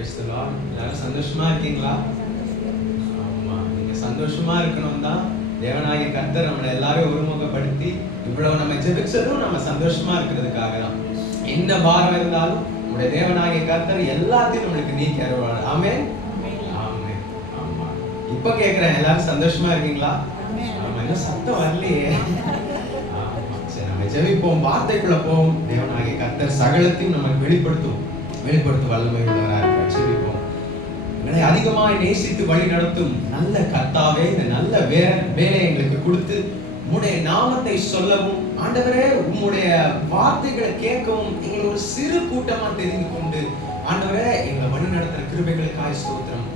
எல்லாரும் சந்தோஷமா இருக்கீங்களா? ஆமா, நீங்க சந்தோஷமா இருக்கணும் தான் தேவனாகிய கர்த்தர் நம்மளை எல்லாரும் ஒருமுகப்படுத்தி இவ்வளவு நம்ம ஜெபிச்சதும் நம்ம சந்தோஷமா இருக்கிறதுக்காக தான். என்ன பாரம் இருந்தாலும் உங்களுடைய தேவனாகிய கர்த்தர் எல்லாத்தையும் நம்மளுக்கு நீக்கி அருள்வார். ஆமென். ஆமென். ஆமா, இப்ப கேக்குறேன், எல்லாரும் சந்தோஷமா இருக்கீங்களா? ஆமா, இன்னும் சத்தம் வரலையே. சரி, நம்ம ஜெபிப்போம், வார்த்தைக்குள்ள போவோம். தேவனாகிய கர்த்தர் சகலத்தையும் நமக்கு வெளிப்படுத்தும் வல்லமை உள்ளவராக இருக்கிறார். ஜெபிப்போம். எங்களை அதிகமாய் நேசித்து வழி நடத்தும் நல்ல கர்த்தாவே, இந்த நல்ல வேலை எங்களுக்கு கொடுத்து உம்முடைய நாமத்தை சொல்லவும், ஆண்டவரே உம்முடைய வார்த்தைகளை கேட்கவும் எங்களை ஒரு சிறு கூட்டமா தெரிந்து கொண்டு, ஆண்டவரே எங்களை வழி நடத்துற கிருபைகளுக்காய் ஸ்தோத்திரம்.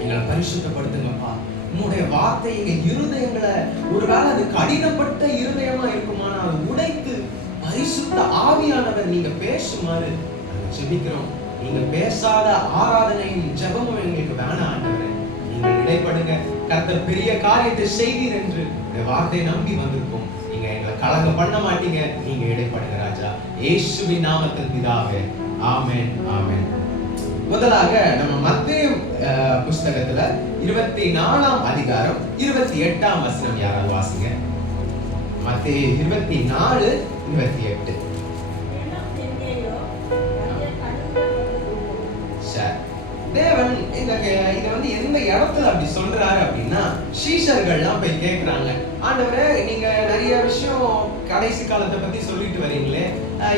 எங்களை பரிசுத்தப்படுத்துங்கப்பா. உம்முடைய வார்த்தை எங்க இருதயங்களை, ஒருவேளை அது கடினப்பட்ட இருதயமா இருக்குமானா அது உடைத்து பரிசுத்த ஆவியானவர் நீங்க பேசுமாறு ஜெபிக்கிறோம். நீங்க பேசாத ஆராதனையும் ஜெபமும் எங்களுக்கு வேணாம் ஆண்டவரே. நீங்க இடைப்படுங்க. கர்த்தர் பெரிய காரியத்தை செய்வீர் என்று இந்த வார்த்தையை நம்பி வந்திருக்கோம். நீங்க எங்களை கலங்க பண்ண மாட்டீங்க. நீங்க இடைப்படுங்க ராஜா, இயேசுவின் நாமத்தில் பிதாவே. ஆமென். ஆமென். முதலாக நம்ம மத்தேயு புஸ்தகத்துல 24ஆம் அதிகாரம் 28ஆம் வசனம் யாராவது வாசிங்க. மத்தேயு 24:28. தேவன் இத வந்து எந்த இடத்துல அப்படி சொல்றாரு அப்படின்னா, சீஷர்கள்லாம் போய் கேட்கிறாங்க, ஆண்டவரே நீங்க நிறைய விஷயம் கடைசி காலத்தை பத்தி சொல்லிட்டு வரீங்களே,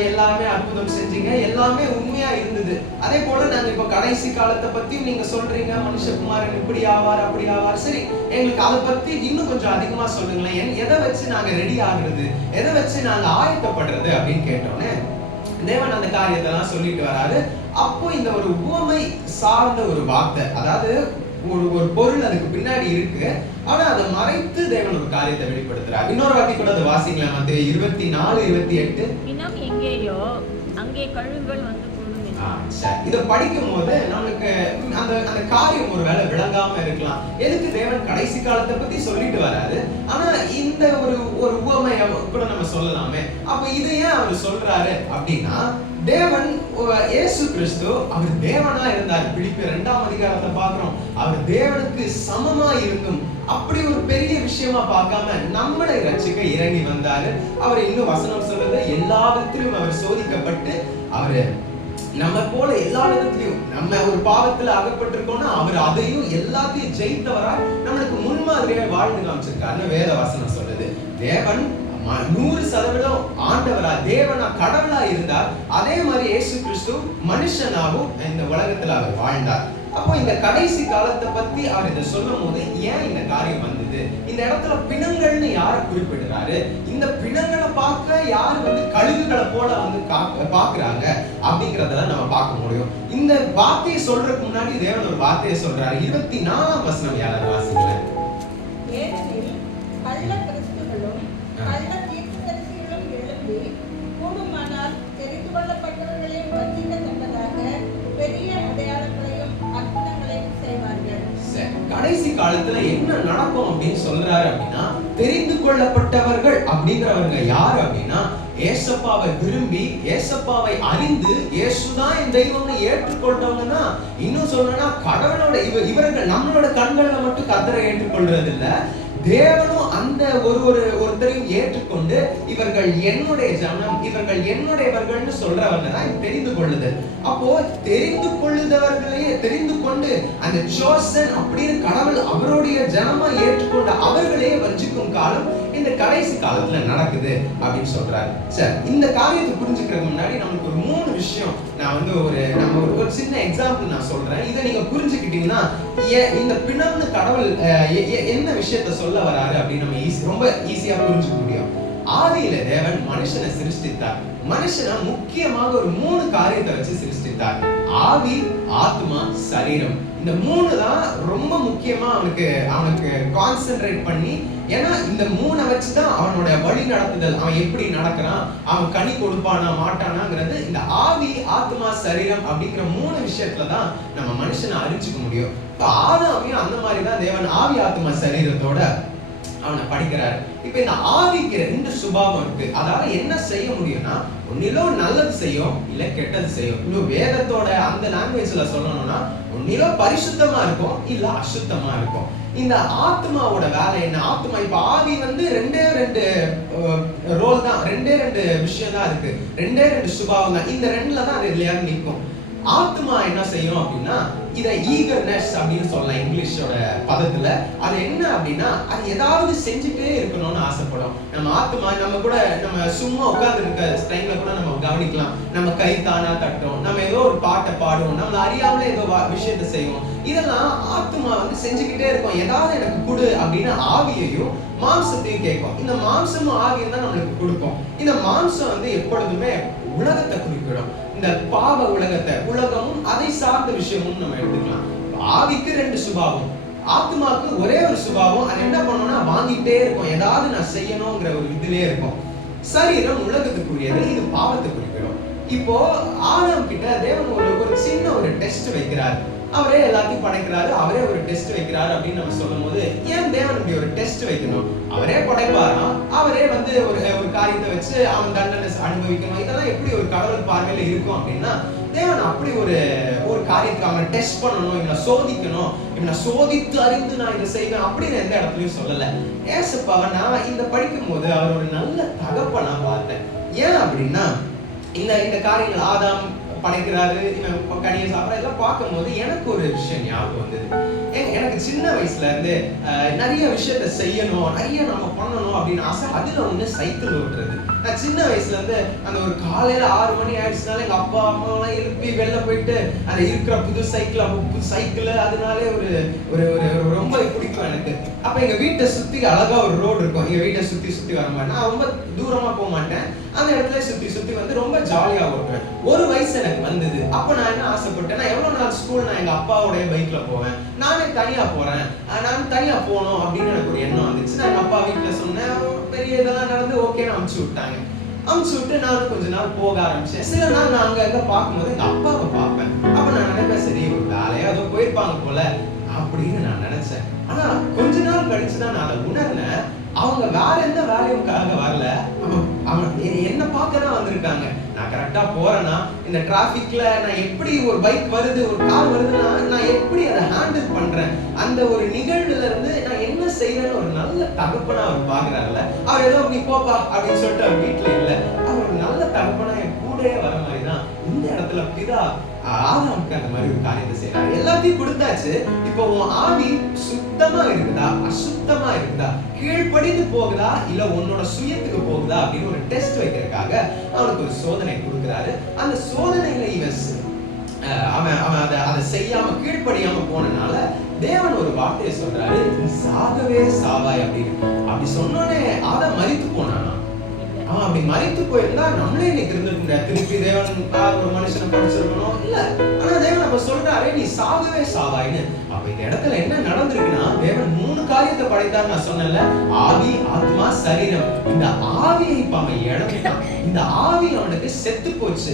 எல்லாமே அற்புதம் செஞ்சீங்க, எல்லாமே உண்மையா இருந்தது, அதே போல நாங்க இப்ப கடைசி காலத்தை பத்தி நீங்க சொல்றீங்க, மனுஷகுமாரன் இப்படி ஆவார் அப்படி ஆவார், சரி எங்களுக்கு அதை பத்தி இன்னும் கொஞ்சம் அதிகமா சொல்லுங்களேன், எதை வச்சு நாங்க ரெடி ஆகுறது, எதை வச்சு நாங்க ஆயத்தப்படுறது அப்படின்னு கேட்டோன்னே தேவன் அந்த காரியத்தெல்லாம் சொல்லிட்டு வராரு. அப்போ இந்த ஒரு உவமை சார்ந்த ஒரு வார்த்தை, அதாவது ஒரு பொருள் அதுக்கு பின்னாடி இருக்கு, ஆனா அதை மறைத்து தேவன் ஒரு காரியத்தை வெளிப்படுத்துறார். இன்னொரு வாட்டி கூட அதை வாசிக்கலாம். மத்தேயு 24:28. இன்னும் எங்கேயோ அங்கே கழுகுகள் வந்து இத படிக்கும் போது நமக்கு அந்த காரியம் ஒரு வேளை விளங்காம இருக்கலாம். எதுக்கு தேவன் கடைசி காலத்தை பத்தி சொல்லிட்டு வராது, ஆனா இந்த ஒரு உவமை கூட நம்ம சொல்லலாமே. அப்ப இதை ஏன் அவர் சொல்றாரு அப்படின்னா, தேவன் இயேசு கிறிஸ்து அவர் தேவனா இருந்தார். பிலிப்பியர் 2ஆம் அதிகாரத்தை பார்க்கிறோம். அவர் தேவனுக்கு சமமா இருந்தும் அப்படி ஒரு பெரிய விஷயமா பார்க்காம நம்மளை ரட்சிக்க இறங்கி வந்தாரு. அவர் இன்னும் வசனம் சொல்றது, எல்லா விதத்திலும் அவர் சோதிக்கப்பட்டு, அவரு நம்ம போல எல்லா விதத்திலையும் நம்ம ஒரு பாவத்துல அகப்பட்டிருக்கோம்னா அவர் அதையும் எல்லாத்தையும் ஜெயித்தவரா நம்மளுக்கு முன்மாதிரியா வாழ்ந்து காமிச்சிருக்காருன்னு வேத வசனம் சொல்லுது. தேவன் 100% ஆண்டவரா, தேவனா, கடவுளா இருந்தார். அதே மாதிரி இயேசு கிறிஸ்து மனுஷனாகவும் இந்த உலகத்துல அவர் வாழ்ந்தார். அப்போ இந்த கடைசி காலத்தை பத்தி அவர் இதை சொல்லும் போது ஏன் இந்த காரியம் வந்தது, இந்த இடத்துல பிணங்கள்னு யார குறிப்பிடுறாரு, இந்த பிணங்களை பார்க்க யார் வந்து கழுகுகளை போல வந்து பாக்குறாங்க அப்படிங்கறதெல்லாம் நம்ம பார்க்க முடியும். இந்த வார்த்தையை சொல்றதுக்கு முன்னாடி தேவன் ஒரு வார்த்தையை சொல்றாரு. 24ஆம் வசனம் யாராவது வாசிங்க. கடைசி காலத்துல என்ன நடக்கும் அப்படின்னு சொல்றாரு அப்படின்னா, தெரிந்து கொள்ளப்பட்டவர்கள் அப்படிங்கிறவங்க யாரு அப்படின்னா, ஏசப்பாவை விரும்பி ஏசப்பாவை அறிந்து இயேசுதான் என் தெய்வம்னு ஏற்றுக்கொண்டவங்க தான். இன்னும் சொல்லணும்னா கடவுளோட இவர்கள் நம்மளோட கண்கள்ல மட்டும் கர்த்தரை ஏற்றுக்கொள்றது இல்ல, தேவனும் அந்த ஒருத்தரையும் ஏற்றுக்கொண்டு இவர்கள் என்னுடைய ஜனம், இவர்கள் என்னுடையவர்கள்னு சொல்றவங்க தான் தெரிந்து கொள்ளுதல். அப்போ தெரிந்து கொள்ளுதவர்களையே தெரிந்து கொண்டு அந்த சோசன் அப்படின்னு கடவுள் அவருடைய ஜனமா ஏற்றுக்கொண்ட அவர்களே வஞ்சிக்கும் காலம் இந்த கடைசி காலத்துல நடக்குது அப்படின்னு சொல்றாரு. சரி, இந்த காரியத்தை புரிஞ்சுக்கிறதுக்கு முன்னாடி நமக்கு ஒரு 3 விஷயம் நான் வந்து ஒரு சின்ன எக்ஸாம்பிள் நான் சொல்றேன். இதை நீங்க புரிஞ்சுக்கிட்டீங்கன்னா இந்த பிணம்னு கடவுள் என்ன விஷயத்த சொல்ல வராரு அப்படின்னு நம்ம ரொம்ப ஈஸியா புரிஞ்சுக்க முடியும். ஆதியில தேவன் மனுஷனை சிருஷ்டித்தார். மனுஷனை முக்கியமாக ஒரு 3 காரியத்தை வச்சு சிருஷ்டித்தார். ஆவி, ஆத்மா, சரீரம். இந்த 3 தான் ரொம்ப முக்கியமா அவனுக்கு கான்சென்ட்ரேட் பண்ணி, ஏன்னா இந்த 3 வச்சுதான் அவனோட வழி நடத்துதல், அவன் எப்படி நடக்கிறான், அவன் கனி கொடுப்பானா மாட்டானாங்கிறது இந்த ஆவி, ஆத்மா, சரீரம் அப்படிங்கிற 3 விஷயத்துலதான் நம்ம மனுஷனை அறிஞ்சுக்க முடியும். இப்ப ஆதாமையும் அந்த மாதிரிதான் தேவன் ஆவி, ஆத்மா, சரீரத்தோட அவனை படிக்கிறாரு. இப்ப இந்த ஆவிக்கு 2 சுபாவம் இருக்கு. அதாவது என்ன செய்ய முடியும்னா, ஒன்னிலோ நல்லது செய்யும், இல்ல கெட்டது செய்யும். இன்னும் வேதத்தோட அந்த லாங்குவேஜ்ல சொல்லணும்னா, ஒன்னிலோ பரிசுத்தமா இருக்கும், இல்ல அசுத்தமா இருக்கும். இந்த ஆத்மாவோட வேலை என்ன? ஆத்மா இப்ப ஆவி வந்து 2 ரோல் தான், 2 விஷயம் தான் இருக்கு, 2 சுபாவம் தான். இந்த 2ல தான் அது இல்லையா நிற்கும். ஆத்மா என்ன செய்யும் அப்படின்னா, இத ஈகர்னஸ் அப்படின்னு சொல்லலாம் இங்கிலீஷோட பதத்துல. அது என்ன அப்படின்னா, அது ஏதாவது செஞ்சுட்டே இருக்கணும்னு ஆசைப்படும். நம்ம ஆத்மா நம்ம சும்மா உட்கார்ந்து இருக்க டைம்ல கூட நம்ம கவனிக்கலாம். நம்ம கை தானா தட்டும், நம்ம ஏதோ ஒரு பாட்டை பாடுவோம், நம்மள அறியாமலே ஏதோ விஷயத்தை செய்வோம். இதெல்லாம் ஆத்மா வந்து செஞ்சுக்கிட்டே இருக்கும். ஏதாவது எனக்கு கொடு அப்படின்னு ஆவியையும் மாம்சத்தையும் கேட்கும். இந்த மாம்சமும் ஆவியும் தான் நம்மளுக்கு கொடுக்கும். இந்த மாம்சம் வந்து எப்பொழுதுமே உலகத்தை குறிப்பிடும். இந்த பாவ உலகத்தை, உலகமும் அதை சார்ந்த விஷயமும் நம்ம எடுத்துக்கலாம். ஆவிக்கு 2 சுபாவம், ஆத்மாவுக்கு ஒரே ஒரு சுபாவம். அது என்ன பண்ணணும்னா வாங்கிட்டே இருக்கும், ஏதாவது நான் செய்யணுங்கிற ஒரு இதுலயே இருக்கும். சரீரம் உலகத்துக்குரியது, இது பாவத்தை குறிப்பிடும். இப்போ ஆதாம் கிட்ட தேவன் ஒரு சின்ன ஒரு டெஸ்ட் வைக்கிறார். அவரே எல்லாத்தையும் படைக்கிறாரு, அவரே ஒரு டெஸ்ட் வைக்கிறாரு அப்படின்னு நம்ம சொல்லும் போது, ஏன் தேவன் இப்படி ஒரு டெஸ்ட் வைக்கணும்? அவரே படைப்பாராம், அவரே வந்து ஒரு காரியத்தை வச்சு அவன் தண்டனை அனுபவிக்கணும். இதெல்லாம் எப்படி ஒரு கடவுள் பார்வையில இருக்கும் அப்படின்னா, தேவன் அப்படி ஒரு காரியத்தை அவன் டெஸ்ட் பண்ணணும், இவனை சோதிக்கணும், இவனை சோதித்து அறிந்து நான் இதை செய்வேன் அப்படின்னு எந்த இடத்துலயும் சொல்லல. ஏசப்பாவை நான் இந்த படிக்கும் போது அவர் ஒரு நல்ல தகப்பனா பார்த்தேன். ஏன் அப்படின்னா, இந்த காரியங்கள் ஆதாம் படைக்கிறாரு, கனியை சாப்பிட எல்லாம் பார்க்கும்போது எனக்கு ஒரு விஷயம் ஞாபகம் வந்தது. எனக்கு சின்ன வயசுல இருந்து நிறைய விஷயத்த செய்யணும், நிறைய நம்ம பண்ணணும் அப்படின்னு ஆசை. அதுல ஒண்ணு சைக்கிள் ஓட்டுறது. நான் சின்ன வயசுல இருந்து அந்த ஒரு காலையில 6 மணி ஆயிடுச்சுனால எங்க அப்பா அம்மா எல்லாம் எழுப்பி வெளில போயிட்டு அந்த இருக்கிற புது சைக்கிள் அதனாலே ஒரு ரொம்ப பிடிக்கும் எனக்கு. அப்ப எங்க வீட்டை சுத்தி அழகா ஒரு ரோடு இருக்கும். எங்க வீட்டை சுத்தி வர மாதிரி நான் ரொம்ப தூரமா போக மாட்டேன். அந்த இடத்துல சுத்தி வந்து ரொம்ப ஜாலியா ஓட்டுவேன். ஒரு வயசு எனக்கு வந்தது. அப்ப நான் என்ன ஆசைப்பட்டேன், நான் எவ்வளவு நாள் ஸ்கூல் நான் எங்க அப்பாவோட பைக்ல போவேன், நானே தனியா போறேன், நான் தனியா போகணும் அப்படின்னு எனக்கு ஒரு எண்ணம் வந்துச்சு. நான் எங்க அப்பா வீட்டுல சொன்னேன், பெரிய இதெல்லாம் நடந்து ஓகேன்னு அனுப்பிச்சு விட்டாங்க. அனுப்பிச்சு விட்டு நானும் கொஞ்ச நாள் போக ஆரம்பிச்சேன். சில நாள் நான் அங்க பார்க்கும்போது எங்க அப்பாவை பார்ப்பேன். அப்ப நான் நினைப்பேன், சரி ஒரு வேலையா ஏதோ போயிருப்பாங்க போல அப்படின்னு நான் நினைச்சேன். ஆனா கொஞ்ச நாள் கழிச்சுதான் நான் அதை உணர்ந்தேன், அவங்க வேற எந்த வேலையுக்காக வரல, அவன் என்ன பார்க்கதான் வந்திருக்காங்க. நான் கரெக்டா போறேன்னா, இந்த டிராபிக்ல நான் எப்படி ஒரு பைக் வருது, ஒரு கார் வருதுன்னா நான் எப்படி அதை ஹேண்டில் பண்றேன், அந்த ஒரு நிகழ்வுல இருந்து நான் என்ன செய்யறேன்னு ஒரு நல்ல தகப்பனா அவர் பாக்குறாருல்ல. அவர் ஏதோ நீ போப்பா அப்படின்னு சொல்லிட்டு அவர் வீட்டுல இல்ல, அவர் ஒரு நல்ல தகப்பனா என் கூடயே வர மாதிரிதான் இந்த இடத்துல பிதா ஆதாமுக்கு அந்த மாதிரி ஒரு காரியத்தை செய்யறாரு. எல்லாத்தையும் கொடுத்தாச்சு. இப்போ உன் ஆவி சுத்தமா இருக்குதா, அசுத்தமா இருக்குதா, கீழ்ப்படிந்து போகுதா, இல்ல உன்னோட சுயத்துக்கு போகுதா அப்படின்னு ஒரு டெஸ்ட் வைக்கிறதுக்காக அவனுக்கு ஒரு சோதனை கொடுக்கிறாரு. அந்த சோதனையில அவன் அதை செய்யாம கீழ்ப்படியாம போனனால தேவன் ஒரு வார்த்தையை சொல்றாரு, நீ சாகவே சாவாய் அப்படின்னு. அப்படி சொன்னோன்னே ஆதாம் மரித்து போனானா? அவன் அப்படி மரித்து போயிருந்தா நம்மளே இன்னைக்கு இருந்திருக்க முடியாது. திருப்பி தேவன் ஒரு மனுஷனை படிச்சிருக்கணும் இல்ல. ஆனா தேவன் அப்ப சொல்றாரு, நீ சாகவே சாவாயின்னு. அப்ப இந்த இடத்துல என்ன நடந்திருக்குன்னா, தேவன் 3 காரியத்தை படைத்தார். நான் சொன்னேன்ல, ஆவி, ஆத்மா, சரீரம். இந்த ஆவியை இப்ப அவன் இழந்துட்டான். இந்த ஆவி அவனுக்கு செத்து போச்சு.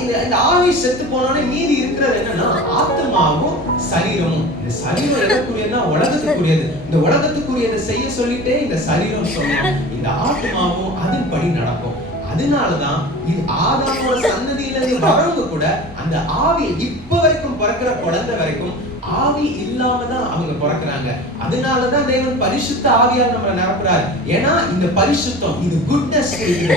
இந்த ஆவி செத்து போனோடனே மீதி இருக்கிறது என்னன்னா ஆத்மாவும் சரீரமும். இந்த சரீரம் எதற்குரியதுன்னா உலகத்துக்குரியது. இந்த உலகத்துக்குரியதை செய்ய சொல்லிட்டே இந்த சரீரம் சொல்லும், இந்த ஆத்மாவும் அதன்படி நடக்கும். அதனாலதான் இது ஆதாமோட சன்னதியில இருந்து வரவங்க கூட அந்த ஆவி இப்ப வரைக்கும் பிறக்கிற குழந்தை வரைக்கும் ஆவி இல்லாம தான் அவங்க பிறக்கிறாங்க. அதனாலதான் தேவன் பரிசுத்த ஆவியால் நம்மளை நிரப்புறாரு. ஏன்னா இந்த பரிசுத்தம், இது குட்னஸ்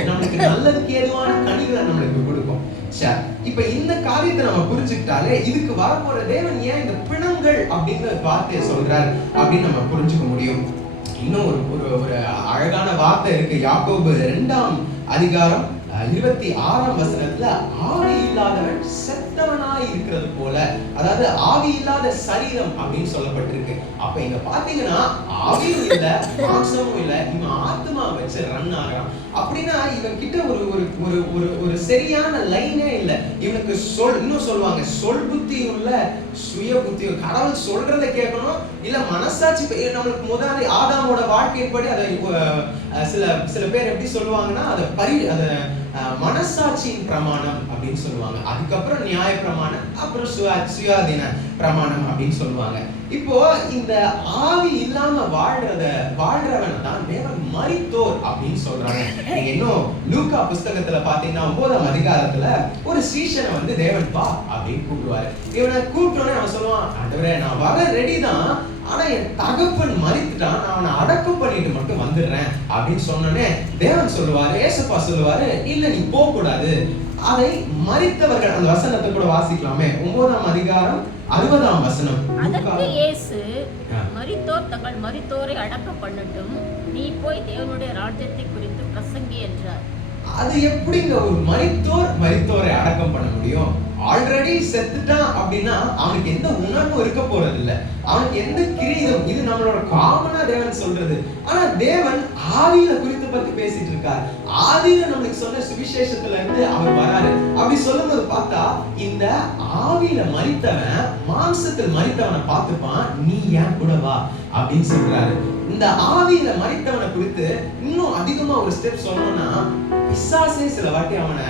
நம்மளுக்கு நல்லதுக்கு ஏதுவான கனிகளை நம்மளுக்கு கொடுக்கும். சரி, இப்ப இந்த காரியத்தை நம்ம புரிஞ்சுக்கிட்டாலே இதுக்கு வரப்போற தேவன் ஏன் இந்த பிணங்கள் அப்படிங்கிற வார்த்தையை சொல்றாரு அப்படின்னு நம்ம புரிஞ்சுக்க முடியும். இன்னும் ஒரு அழகான வார்த்தை இருக்கு. யாக்கோபு 2ஆம் அதிகாரம் 26ஆம் வசனத்துல, ஆவி இல்லாதவன் செத்தவனாய் இருக்கிறது போல, அதாவது ஆவி இல்லாத சரீரம் அப்படின்னு சொல்லப்பட்டிருக்கு. அப்ப இங்க பாத்தீங்கன்னா ஆவியும் இல்ல, மாம்சமும் இல்ல, இவன் ஆத்மா வச்சு ரன் ஆகிறான். அப்படின்னா இவன் கிட்ட ஒரு சரியான லைனே இல்ல. இவனுக்கு இன்னும் சொல்லுவாங்க, சொல் புத்தி உள்ள சுய புத்தி. கடவுள் சொல்றதை கேட்கணும், இல்ல மனசாட்சி. நம்மளுக்கு முதல் ஆதாமோட வாழ்க்கைப்படி அதை சில பேர் எப்படி சொல்லுவாங்கன்னா, அதை மனசாட்சியின் பிரமாணம் அப்படின்னு சொல்லுவாங்க. அதுக்கப்புறம் நியாய பிரமாணம், அப்புறம் சுயாதீன பிரமாணம் அப்படின்னு சொல்லுவாங்க. இப்போ இந்த ஆவி இல்லாம வாழ்றவன் தான் தேவன் மரித்தோர் அப்படின்னு சொல்றாங்க. நீங்க இன்னும் லூக்கா புஸ்தகத்துல பாத்தீங்கன்னா 9ஆம் அதிகாரத்துல ஒரு சீஷனை வந்து தேவன் பா அப்படின்னு கூப்பிடுவாரு. இவனை கூப்பிட்டோன்னே அவன் சொல்லுவான், ஆண்டவரே நான் வர ரெடி தான், ஆனா என் தகப்பன் மரித்துட்டான், நான் அவனை அடக்கம் பண்ணிட்டு மட்டும் வந்துடுறேன் அப்படின்னு சொன்னோன்னே தேவன் சொல்லுவாரு, ஏசப்பா சொல்லுவாரு, இல்ல நீ போக கூடாது, அதை மரித்தவர்கள், அந்த வசனத்தை கூட வாசிக்கலாமே, 9ஆம் அதிகாரம் 60ஆம் வசனம். அதற்கு இயேசு, மரித்தோர் தங்கள் மரித்தோரை அடக்கம் பண்ணட்டும், நீ போய் தேவனுடைய ராஜ்யத்தை குறித்து பிரசங்கி என்றார். அது எப்படிங்க ஒரு மரித்தோரை அடக்கம் பண்ண முடியும்? ஆல்ரெடி செத்துட்டான் அப்படின்னா அவனுக்கு எந்த உணர்வும் இருக்க போறது இல்ல, அவனுக்கு எந்த கிரீதம், இது நம்மளோட காமனா தேவன் சொல்றது. ஆனா தேவன் ஆவியில குறித்து பத்தி பேசிட்டு இருக்கார். ஆவியில நம்மளுக்கு சொன்ன சுவிசேஷத்துல இருந்து அவர் வராரு. அப்படி சொல்லும்போது பார்த்தா இந்த ஆவியில மரித்தவன் மாம்சத்தில் மரித்தவனை பார்த்துப்பான், நீ ஏன் கூட வா அப்படின்னு சொல்றாரு. இந்த ஆவியில மரித்தவனை குறித்து இன்னும் அதிகமா ஒரு ஸ்டெப் சொல்லணும்னா, பிசாசே சில வாட்டி அவனை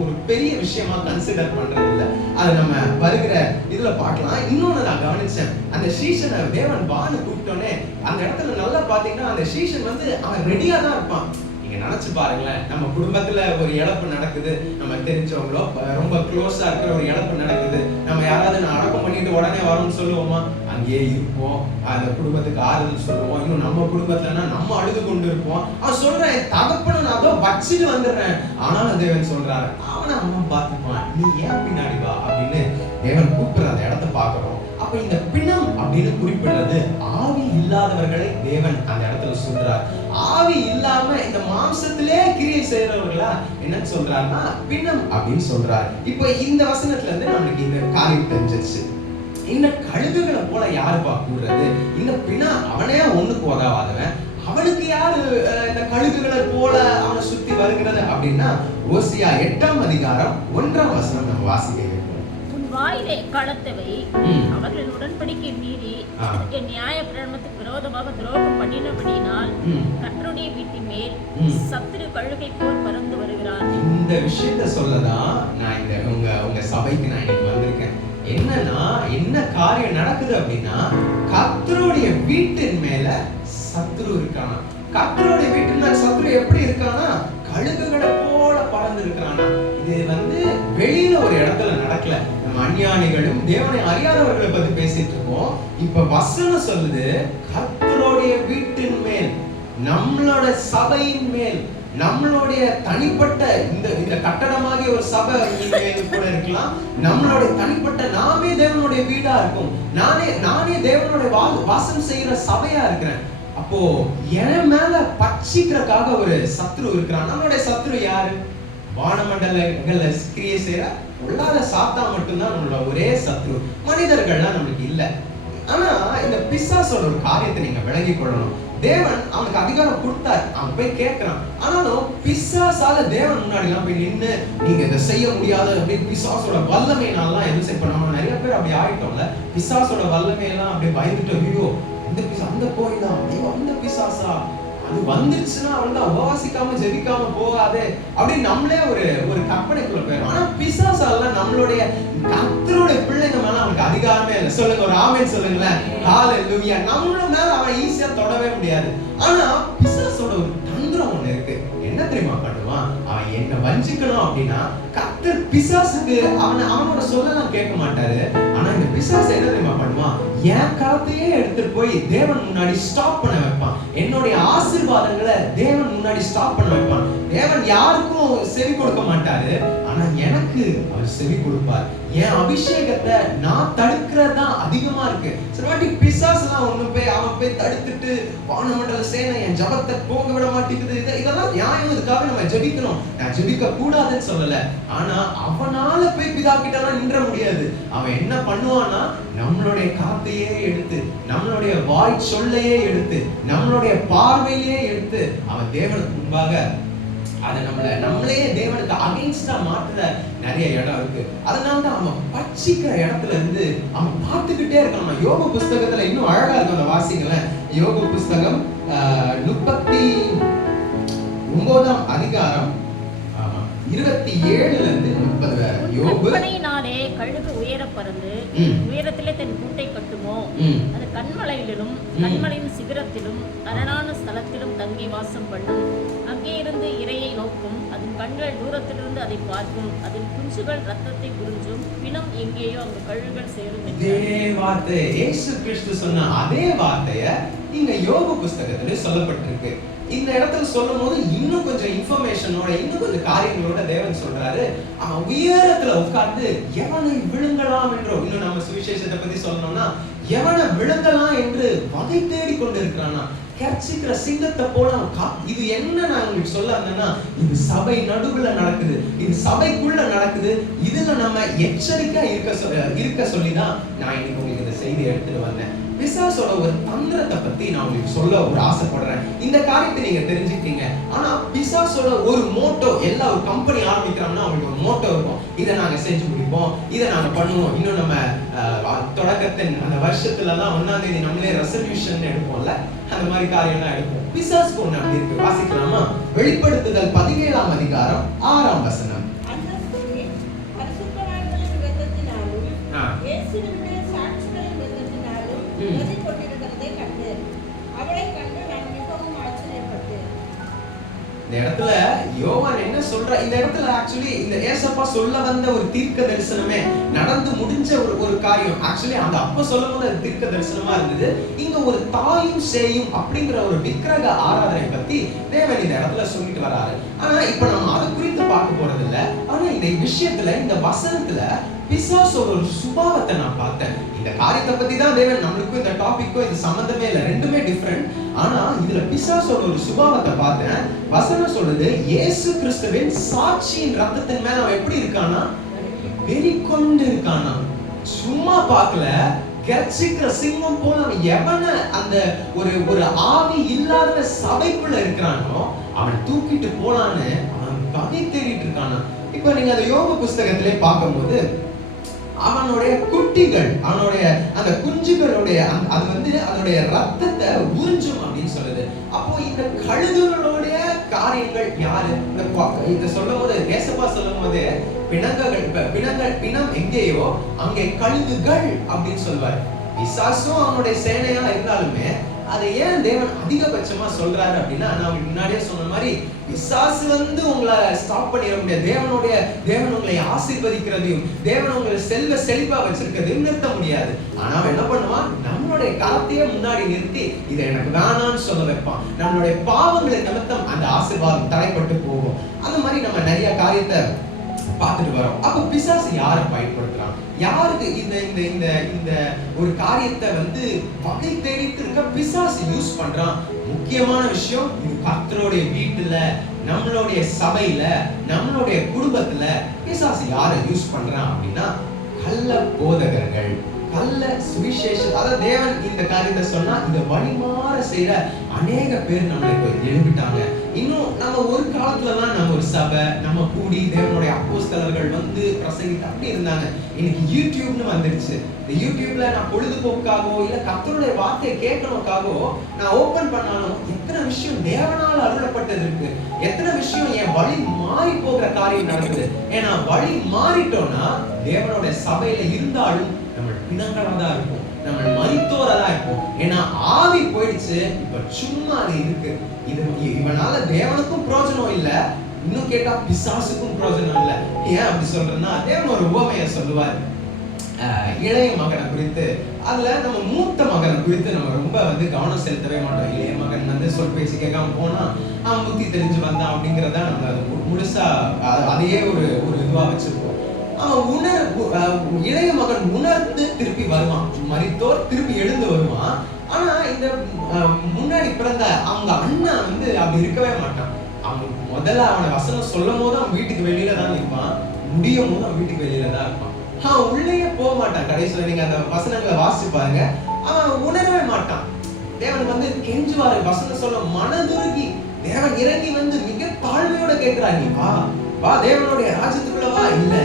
ஒரு பெரிய விஷயமா கன்சிடர் பண்றது இல்ல. அது நம்ம வருகிற இதுல பார்க்கலாம். இன்னொன்னு நான் கவனிச்சேன், அந்த சீஷனை தேவன் வான்னு கூப்பிட்டோன்னே அந்த இடத்துல நல்லா பாத்தீங்கன்னா அந்த சீஷன் வந்து அவன் ரெடியா தான் இருப்பான். நீங்க நினைச்சு பாருங்களேன், நம்ம குடும்பத்துல ஒரு இழப்பு நடக்குது, நம்ம தெரிஞ்சவங்களோ ரொம்ப க்ளோஸா இருக்கிற ஒரு இழப்பு நடக்குது, நம்ம யாராவது நான் அடக்கம் பண்ணிட்டு உடனே வரும்னு சொல்லுவோமா? அங்கேயே இருப்போம், அந்த குடும்பத்துக்கு ஆறுதல் சொல்லுவோம். இன்னும் நம்ம குடும்பத்துலன்னா நம்ம அழுது கொண்டு இருப்போம். அவன் சொல்றேன், தகப்பனும் நான் அதோ வச்சுட்டு வந்துடுறேன், ஆனாலும் தேவன் சொல்றாரு, அவனை அவன் பார்த்துப்பான், நீ ஏன் பின்னாடி வா அப்படின்னு தேவன் கூப்பிடுற அந்த இடத்த பார்க்கிறோம். அப்ப இந்த பிணம் அப்படின்னு குறிப்பிடுறது ஆவி இல்லாதவர்களை தேவன் அந்த இடத்துல சொல்றார். ஆவி இல்லாம இந்த மாம்சத்திலே கிரியை செய்யறவர்களா என்ன சொல்றாருன்னா பிணம் அப்படின்னு சொல்றாரு. இப்ப இந்த வசனத்துல இருந்து நமக்கு இந்த காரியம் தெரிஞ்சிருச்சு. இந்த கழுகுகளை போல யாருப்பா கூடுறது? இந்த பிணம் அவனே ஒண்ணுக்கு உதவாதவன், அவனுக்கு யாரு இந்த கழுகுகளை போல அவனை சுத்தி வருகிறது அப்படின்னா, ஓசியா 8ஆம் அதிகாரம் 1ஆம் வசனம் நம்ம வாசிக்க. வாயிலே களத்தவை அவர்களின் உடன்படிக்கை மீறி என் நியாய பிரமாணத்துக்கு விரோதமாக துரோகம் பண்ணினபடியினால் கர்த்தருடைய வீட்டின் மேல் சத்துரு கழுகை போல் பறந்து வருகிறார். இந்த விஷயத்தை சொல்லதான் நான் உங்க சபைக்கு நான் இன்னைக்கு வந்திருக்கேன். என்னன்னா என்ன காரியம் நடக்குது அப்படின்னா, கர்த்தருடைய வீட்டின் மேல சத்துரு இருக்கானா. கர்த்தருடைய வீட்டின் மேல சத்துரு எப்படி இருக்கானா? கழுகுகளை போல பறந்து இருக்கிறானா. இது வந்து வெளியில ஒரு இடத்துல நடக்கல. நம்ம அஞ்ஞானிகளும் தேவனை அறியாதவர்களை பத்தி பேசிட்டு இருக்கோம். இப்ப வசனம் சொல்லுது, கர்த்தருடைய வீட்டின் மேல், நம்மளோட சபையின் மேல், நம்மளுடைய தனிப்பட்ட இந்த கட்டடமாகிய ஒரு சபை கூட இருக்கலாம், நம்மளுடைய தனிப்பட்ட நாமே தேவனுடைய வீடா இருக்கும், நானே தேவனுடைய வாசம் செய்யற சபையா இருக்கிறேன். அப்போ என் மேல பட்சிக்கிறதுக்காக ஒரு சத்ரு இருக்கிறான். நம்மளுடைய சத்ரு யாரு? வானமண்டலங்கள்ல கிரியை செய்யற உள்ளாத சாத்தான் மட்டும்தான் நம்மளோட ஒரே சத்ரு. மனிதர்கள்லாம் நம்மளுக்கு இல்ல. ஆனா இந்த பிசாசோட ஒரு காரியத்தை நீங்க விளங்கி கொள்ளணும். தேவன் அவனுக்கு அதிகாரம் கொடுத்தார், அவன் போய் கேட்கிறான். ஆனாலும் பிசாசால தேவன் முன்னாடி எல்லாம் போய் நின்று நீங்க இதை செய்ய முடியாது அப்படின்னு பிசாசோட வல்லமையினாலாம் எதுவும் செய்ய பண்ணாம நிறைய பேர் அப்படி ஆயிட்டோம்ல. பிசாசோட வல்லமையெல்லாம் அப்படியே பயந்துட்டு, ஐயோ அந்த கோயிலா, ஐயோ அந்த பிசாசா, அது வந்துருச்சுன்னா அவள்தான் உபவாசிக்காம ஜெபிக்காம போகாதே அப்படின்னு நம்மளே ஒரு கற்பனைக்குள்ள போயிடும். ஆனா பிசாசால நம்மளுடைய கர்த்தருடைய பிள்ளைங்க மேல அவனுக்கு அதிகாரமே இல்லை. சொல்லுங்க ஒரு ஆமென் சொல்லுங்களேன். ஹalleluya. நம்மள மேல அவன் ஈஸியா தொடவே முடியாது. ஆனா பிசாசோட ஒரு தந்திரம் ஒண்ணு இருக்கு. என்ன தெரியுமா பண்ணுவான்? அவன் என்ன வஞ்சிக்கணும் அப்படின்னா, கர்த்தர் பிசாசுக்கு அவனோட சொல்லலாம் கேட்க மாட்டாரு. ஆனா இந்த பிசாசு என்ன தெரியுமா பண்ணுவான்? என் காலத்தையே எடுத்துட்டு போய் தேவன் முன்னாடி ஸ்டாப் பண்ண வைப்பான். என்னுடைய ஆசீர்வாதங்களை தேவன் முன்னாடி ஸ்டாப் பண்ண வைப்பான். தேவன் யாருக்கும் செவி கொடுக்க மாட்டாரு, ஆனா எனக்கு அவர் செவி கொடுப்பார். என் அபிஷேகத்தை நான் தடுக்கிறதா அதிகமா இருக்கு. சிலவாட்டி பிசாசுலாம் அவன் போய் தடுத்துட்டு வானமண்டல சேனை என் ஜபத்தை போக விட மாட்டேங்குது. இதெல்லாம் நியாயம், இதுக்காக நம்ம ஜெபிக்கணும். நான் ஜெபிக்க கூடாதுன்னு சொல்லல, ஆனா அவனால போய் பிதா கிட்ட நின்ற முடியாது. அவன் என்ன பண்ணுவான்னா, நம்மளுடைய காத்தையே எடுத்து, நம்மளுடைய வாய் சொல்லையே எடுத்து, நம்மளுடைய பார்வையே எடுத்து அவன் தேவனுக்கு முன்பாக அதை நம்மளையே தேவனுக்கு அகைன்ஸ்டா மாற்றுற நிறைய இடம் இருக்கு. அதனாலதான் அவன் பட்சிக்கிற இடத்துல இருந்து அவன் பார்த்துக்கிட்டே இருக்கான். நம்ம யோக புஸ்தகத்துல இன்னும் அழகா இருக்கும், அந்த வாசிங்களேன். யோக புஸ்தகம் 39ஆம் அதிகாரம் 27ல இருந்து 30 வரை. யோபு கற்பனையினாலே கழுகு உயர பறந்து உயரத்திலே தன் கூட்டை கட்டுமோ, அது கண்மலையிலும் கண்மலையின் சிகரத்திலும் அரணான ஸ்தலத்திலும் தங்கி வாசம் பண்ணும். அங்கே இருந்து இரையை நோக்கும், அதன் கண்கள் தூரத்திலிருந்து அதை பார்க்கும், அதன் குஞ்சுகள் ரத்தத்தை உறிஞ்சும், பிணம் எங்கேயோ அங்கு கழுகுகள் சேரும். இதே வார்த்தை இயேசு கிறிஸ்து சொன்ன அதே வார்த்தைய இங்க யோபு புஸ்தகத்துல சொல்லப்பட்டிருக்கு. இந்த இடத்துல சொல்லும் போது இன்னும் கொஞ்சம் இன்ஃபர்மேஷனோட, இன்னும் கொஞ்சம் காரியங்களோட தேவன் சொல்றாரு, அவன் உயரத்துல உட்கார்ந்து எவனை விழுங்கலாம் என்றோ, இன்னும் நம்ம சுவிசேஷத்தை பத்தி சொல்லணும்னா எவனை விழுங்கலாம் என்று வகை தேடி கொண்டு இருக்கிறானா. கர்ச்சிக்கிற சிங்கத்தை போல இது என்ன நான் உங்களுக்கு சொல்ல வந்தேன்னா, இது சபை நடுவுல நடக்குது, இது சபைக்குள்ள நடக்குது. இதுல நம்ம எச்சரிக்கையா இருக்க சொல்லிதான் நான் இன்னைக்கு உங்களுக்கு இந்த செய்தி எடுத்துட்டு வந்தேன். பிசாசோட ஒரு தந்திரத்தை பத்தி நான் உங்களுக்கு சொல்ல ஒரு ஆசைப்படுறேன். இந்த காரியத்தை நீங்க தெரிஞ்சுக்கிட்டீங்க. ஆனா பிசாசோட ஒரு மோட்டோ, எல்லா ஒரு கம்பெனி ஆரம்பிக்கிறாங்கன்னா அவங்களுக்கு ஒரு மோட்டோ இருக்கும். இதை நாங்க செஞ்சு முடிப்போம், இதை நாங்க பண்ணுவோம். இன்னும் நம்ம தொடக்கத்தின் அந்த வருஷத்துல எல்லாம் 1ஆம் தேதி நம்மளே ரெசல்யூஷன் எடுப்போம்ல, அந்த மாதிரி காரியம்லாம் எடுப்போம். பிசாசுக்கு ஒண்ணு அப்படி இருக்கு. வாசிக்கலாமா? வெளிப்படுத்துதல் 17ஆம் அதிகாரம் 6ஆம் வசனம். இந்த இடத்துல யோவான் என்ன சொல்ற, இந்த இடத்துல ஆக்சுவலி இந்த ஏசப்பா சொல்ல வந்த ஒரு தீர்க்க தரிசனமே நடந்து முடிஞ்ச ஒரு காரியம். ஆக்சுவலி அந்த அப்ப சொல்லும் போது அது தீர்க்க தரிசனமா இருந்தது. இங்க ஒரு தாயும் சேயும் அப்படிங்கிற ஒரு விக்கிரக ஆராதனை பத்தி தேவன் இந்த இடத்துல சொல்லிட்டு வராரு. ஆனா இப்ப நம்ம அதை குறித்து பார்க்க போறது இல்ல. ஆனா இந்த விஷயத்துல, இந்த வசனத்துல பிசாசோட ஒரு சுபாவத்தை நான் பார்த்தேன். இந்த காரியத்தை பத்தி தான் தேவன் நம்மளுக்கும் இந்த டாபிக்கும் இது சம்பந்தமே இல்லை, ரெண்டுமே டிஃபரெண்ட். ஆனா இதுல பிசாசோட ஒரு சுபாவத்தை பார்த்தேன். வசனம் சொல்லுது, இயேசு கிறிஸ்துவின் சாட்சியின் ரத்தத்தின் மேல அவன் எப்படி இருக்கானா, வெறி கொண்டு இருக்கானா. சும்மா பார்க்கல, கர்ச்சிக்கிற சிங்கம் போல அவன் எவனை அந்த ஒரு ஆவி இல்லாத சபைக்குள்ள இருக்கிறானோ அவனை தூக்கிட்டு போலான்னு அவன் வகை தேடிட்டு இருக்கானா. இப்ப நீங்க அந்த யோபு புஸ்தகத்திலே பார்க்கும்போது அவனுடைய குட்டிகள், அவனுடைய அந்த குஞ்சுகளுடைய அது வந்து அதனுடைய ரத்தத்தை உறிஞ்சும் அப்படின்னு சொல்லுது. அப்போ இந்த கழுகுகளுடைய காரியங்கள் யாரு? இத சொல்லும் போது ஏசப்பா சொல்லும் போது பிணம் எங்கேயோ அங்கே கழுகுகள் அப்படின்னு சொல்வார். பிசாசும் அவனுடைய சேனையா இருந்தாலுமே அதை ஏன் தேவன் அதிகபட்சமா சொல்றாரு அப்படின்னா, நான் முன்னாடியே சொன்ன மாதிரி பிசாசு வந்து உங்களை ஸ்டாப் பண்ணிட முடியாது. தேவன் உங்களை ஆசீர்வதிக்கிறதையும் தேவன் உங்களை செல்வ செழிப்பா வச்சிருக்கிறதையும் நிறுத்த முடியாது. ஆனா அவன் என்ன பண்ணுவான், நம்மளுடைய கரத்தையே முன்னாடி நிறுத்தி இதை எனக்கு வேணான்னு சொல்ல வைப்பான். நம்மளுடைய பாவங்களை நிமித்தம் அந்த ஆசீர்வாதம் தடைப்பட்டு போகும். அந்த மாதிரி நம்ம நிறைய காரியத்தை பார்த்துட்டு வரோம். அப்ப பிசாசு யாரை பயன்படுத்துறான், யாருக்கு இந்த ஒரு காரியத்தை வந்து வகை தேடிட்டு இருக்க பிசாசு யூஸ் பண்றான்? முக்கியமான விஷயம், இது கர்த்தருடைய வீட்டுல, நம்மளுடைய சபையில, நம்மளுடைய குடும்பத்துல பிசாசு யாரை யூஸ் பண்றான் அப்படின்னா, கள்ள போதகர்கள், கள்ள சுவிசேஷம். அதாவது தேவன் இந்த காரியத்தை சொன்னா இதை வழிமாற செய்யற அநேக பேர் நம்மளுக்கு எழுப்பிட்டாங்க. இன்னும் நம்ம ஒரு காலத்துலலாம் நம்ம ஒரு சபை, நம்ம கூடி தேவனுடைய அப்போஸ்தலர்கள் வந்து பிரசங்கிட்டு அப்படி இருந்தாங்க. இன்னைக்கு யூடியூப்னு வந்துருச்சு. இந்த யூடியூப்ல நான் பொழுதுபோக்காகவோ இல்ல கர்த்தருடைய வார்த்தையை கேட்கணுக்காகவோ நான் ஓபன் பண்ணாலும் எத்தனை விஷயம் தேவனால் அருளப்பட்டது இருக்கு, எத்தனை விஷயம் என் வழி மாறி போகிற காரியம் நடக்குது. ஏன்னா வழி மாறிட்டோம்னா தேவனுடைய சபையில இருந்தாலும் நம்ம பிணங்களா தான் இருக்கும், நம்ம மரித்தோரா தான் இருக்கும். ஏன்னா ஆவி போயிடுச்சு, இப்ப சும்மா அது இருக்கு. இவனால தேவனுக்கும் பிரயோஜனம் இல்ல, இன்னும் கேட்டா பிசாசுக்கும் பிரயோஜனம் இல்ல. ஏன் அப்படி சொல்றேன்னா, தேவன் ஒரு உவமையை சொல்லுவார் இளைய மகனை குறித்து. அதுல நம்ம மூத்த மகனை குறித்து நம்ம ரொம்ப வந்து கவனம் செலுத்தவே மாட்டோம். இளைய மகன் வந்து சொல் பேசி கேட்காம போனா அவன் புத்தி தெரிஞ்சு வந்தான் அப்படிங்கறத நம்ம அது முழுசா அதையே ஒரு இதுவா வச்சிருப்போம். அவன் இளைய மகன் உணர்ந்து திருப்பி வருவான், மரித்தோர் திருப்பி எழுந்து வருவான். ஆனா இந்த முன்னாடி பிறந்த அவங்க அண்ணன் வந்து அப்படி இருக்கவே மாட்டான். அவன் முதல்ல அவனை வசனம் சொல்லும் போது அவன் வீட்டுக்கு வெளியில தான் நிற்பான், முடியும் போது அவன் வீட்டுக்கு வெளியில தான் இருப்பான். அவன் உள்ளேயே போக மாட்டான். கடைசியில நீங்க அந்த வசனங்களை வாசிச்சு பாருங்க, அவன் உணரவே மாட்டான். தேவன் வந்து கெஞ்சுவாரு, வசனம் சொல்ல மனதுருகி தேவன் இறங்கி வந்து மிக தாழ்மையோட கேட்கிறார், நீ வா வா தேவனுடைய ராஜ்யத்துக்குள்ள வா. இல்ல,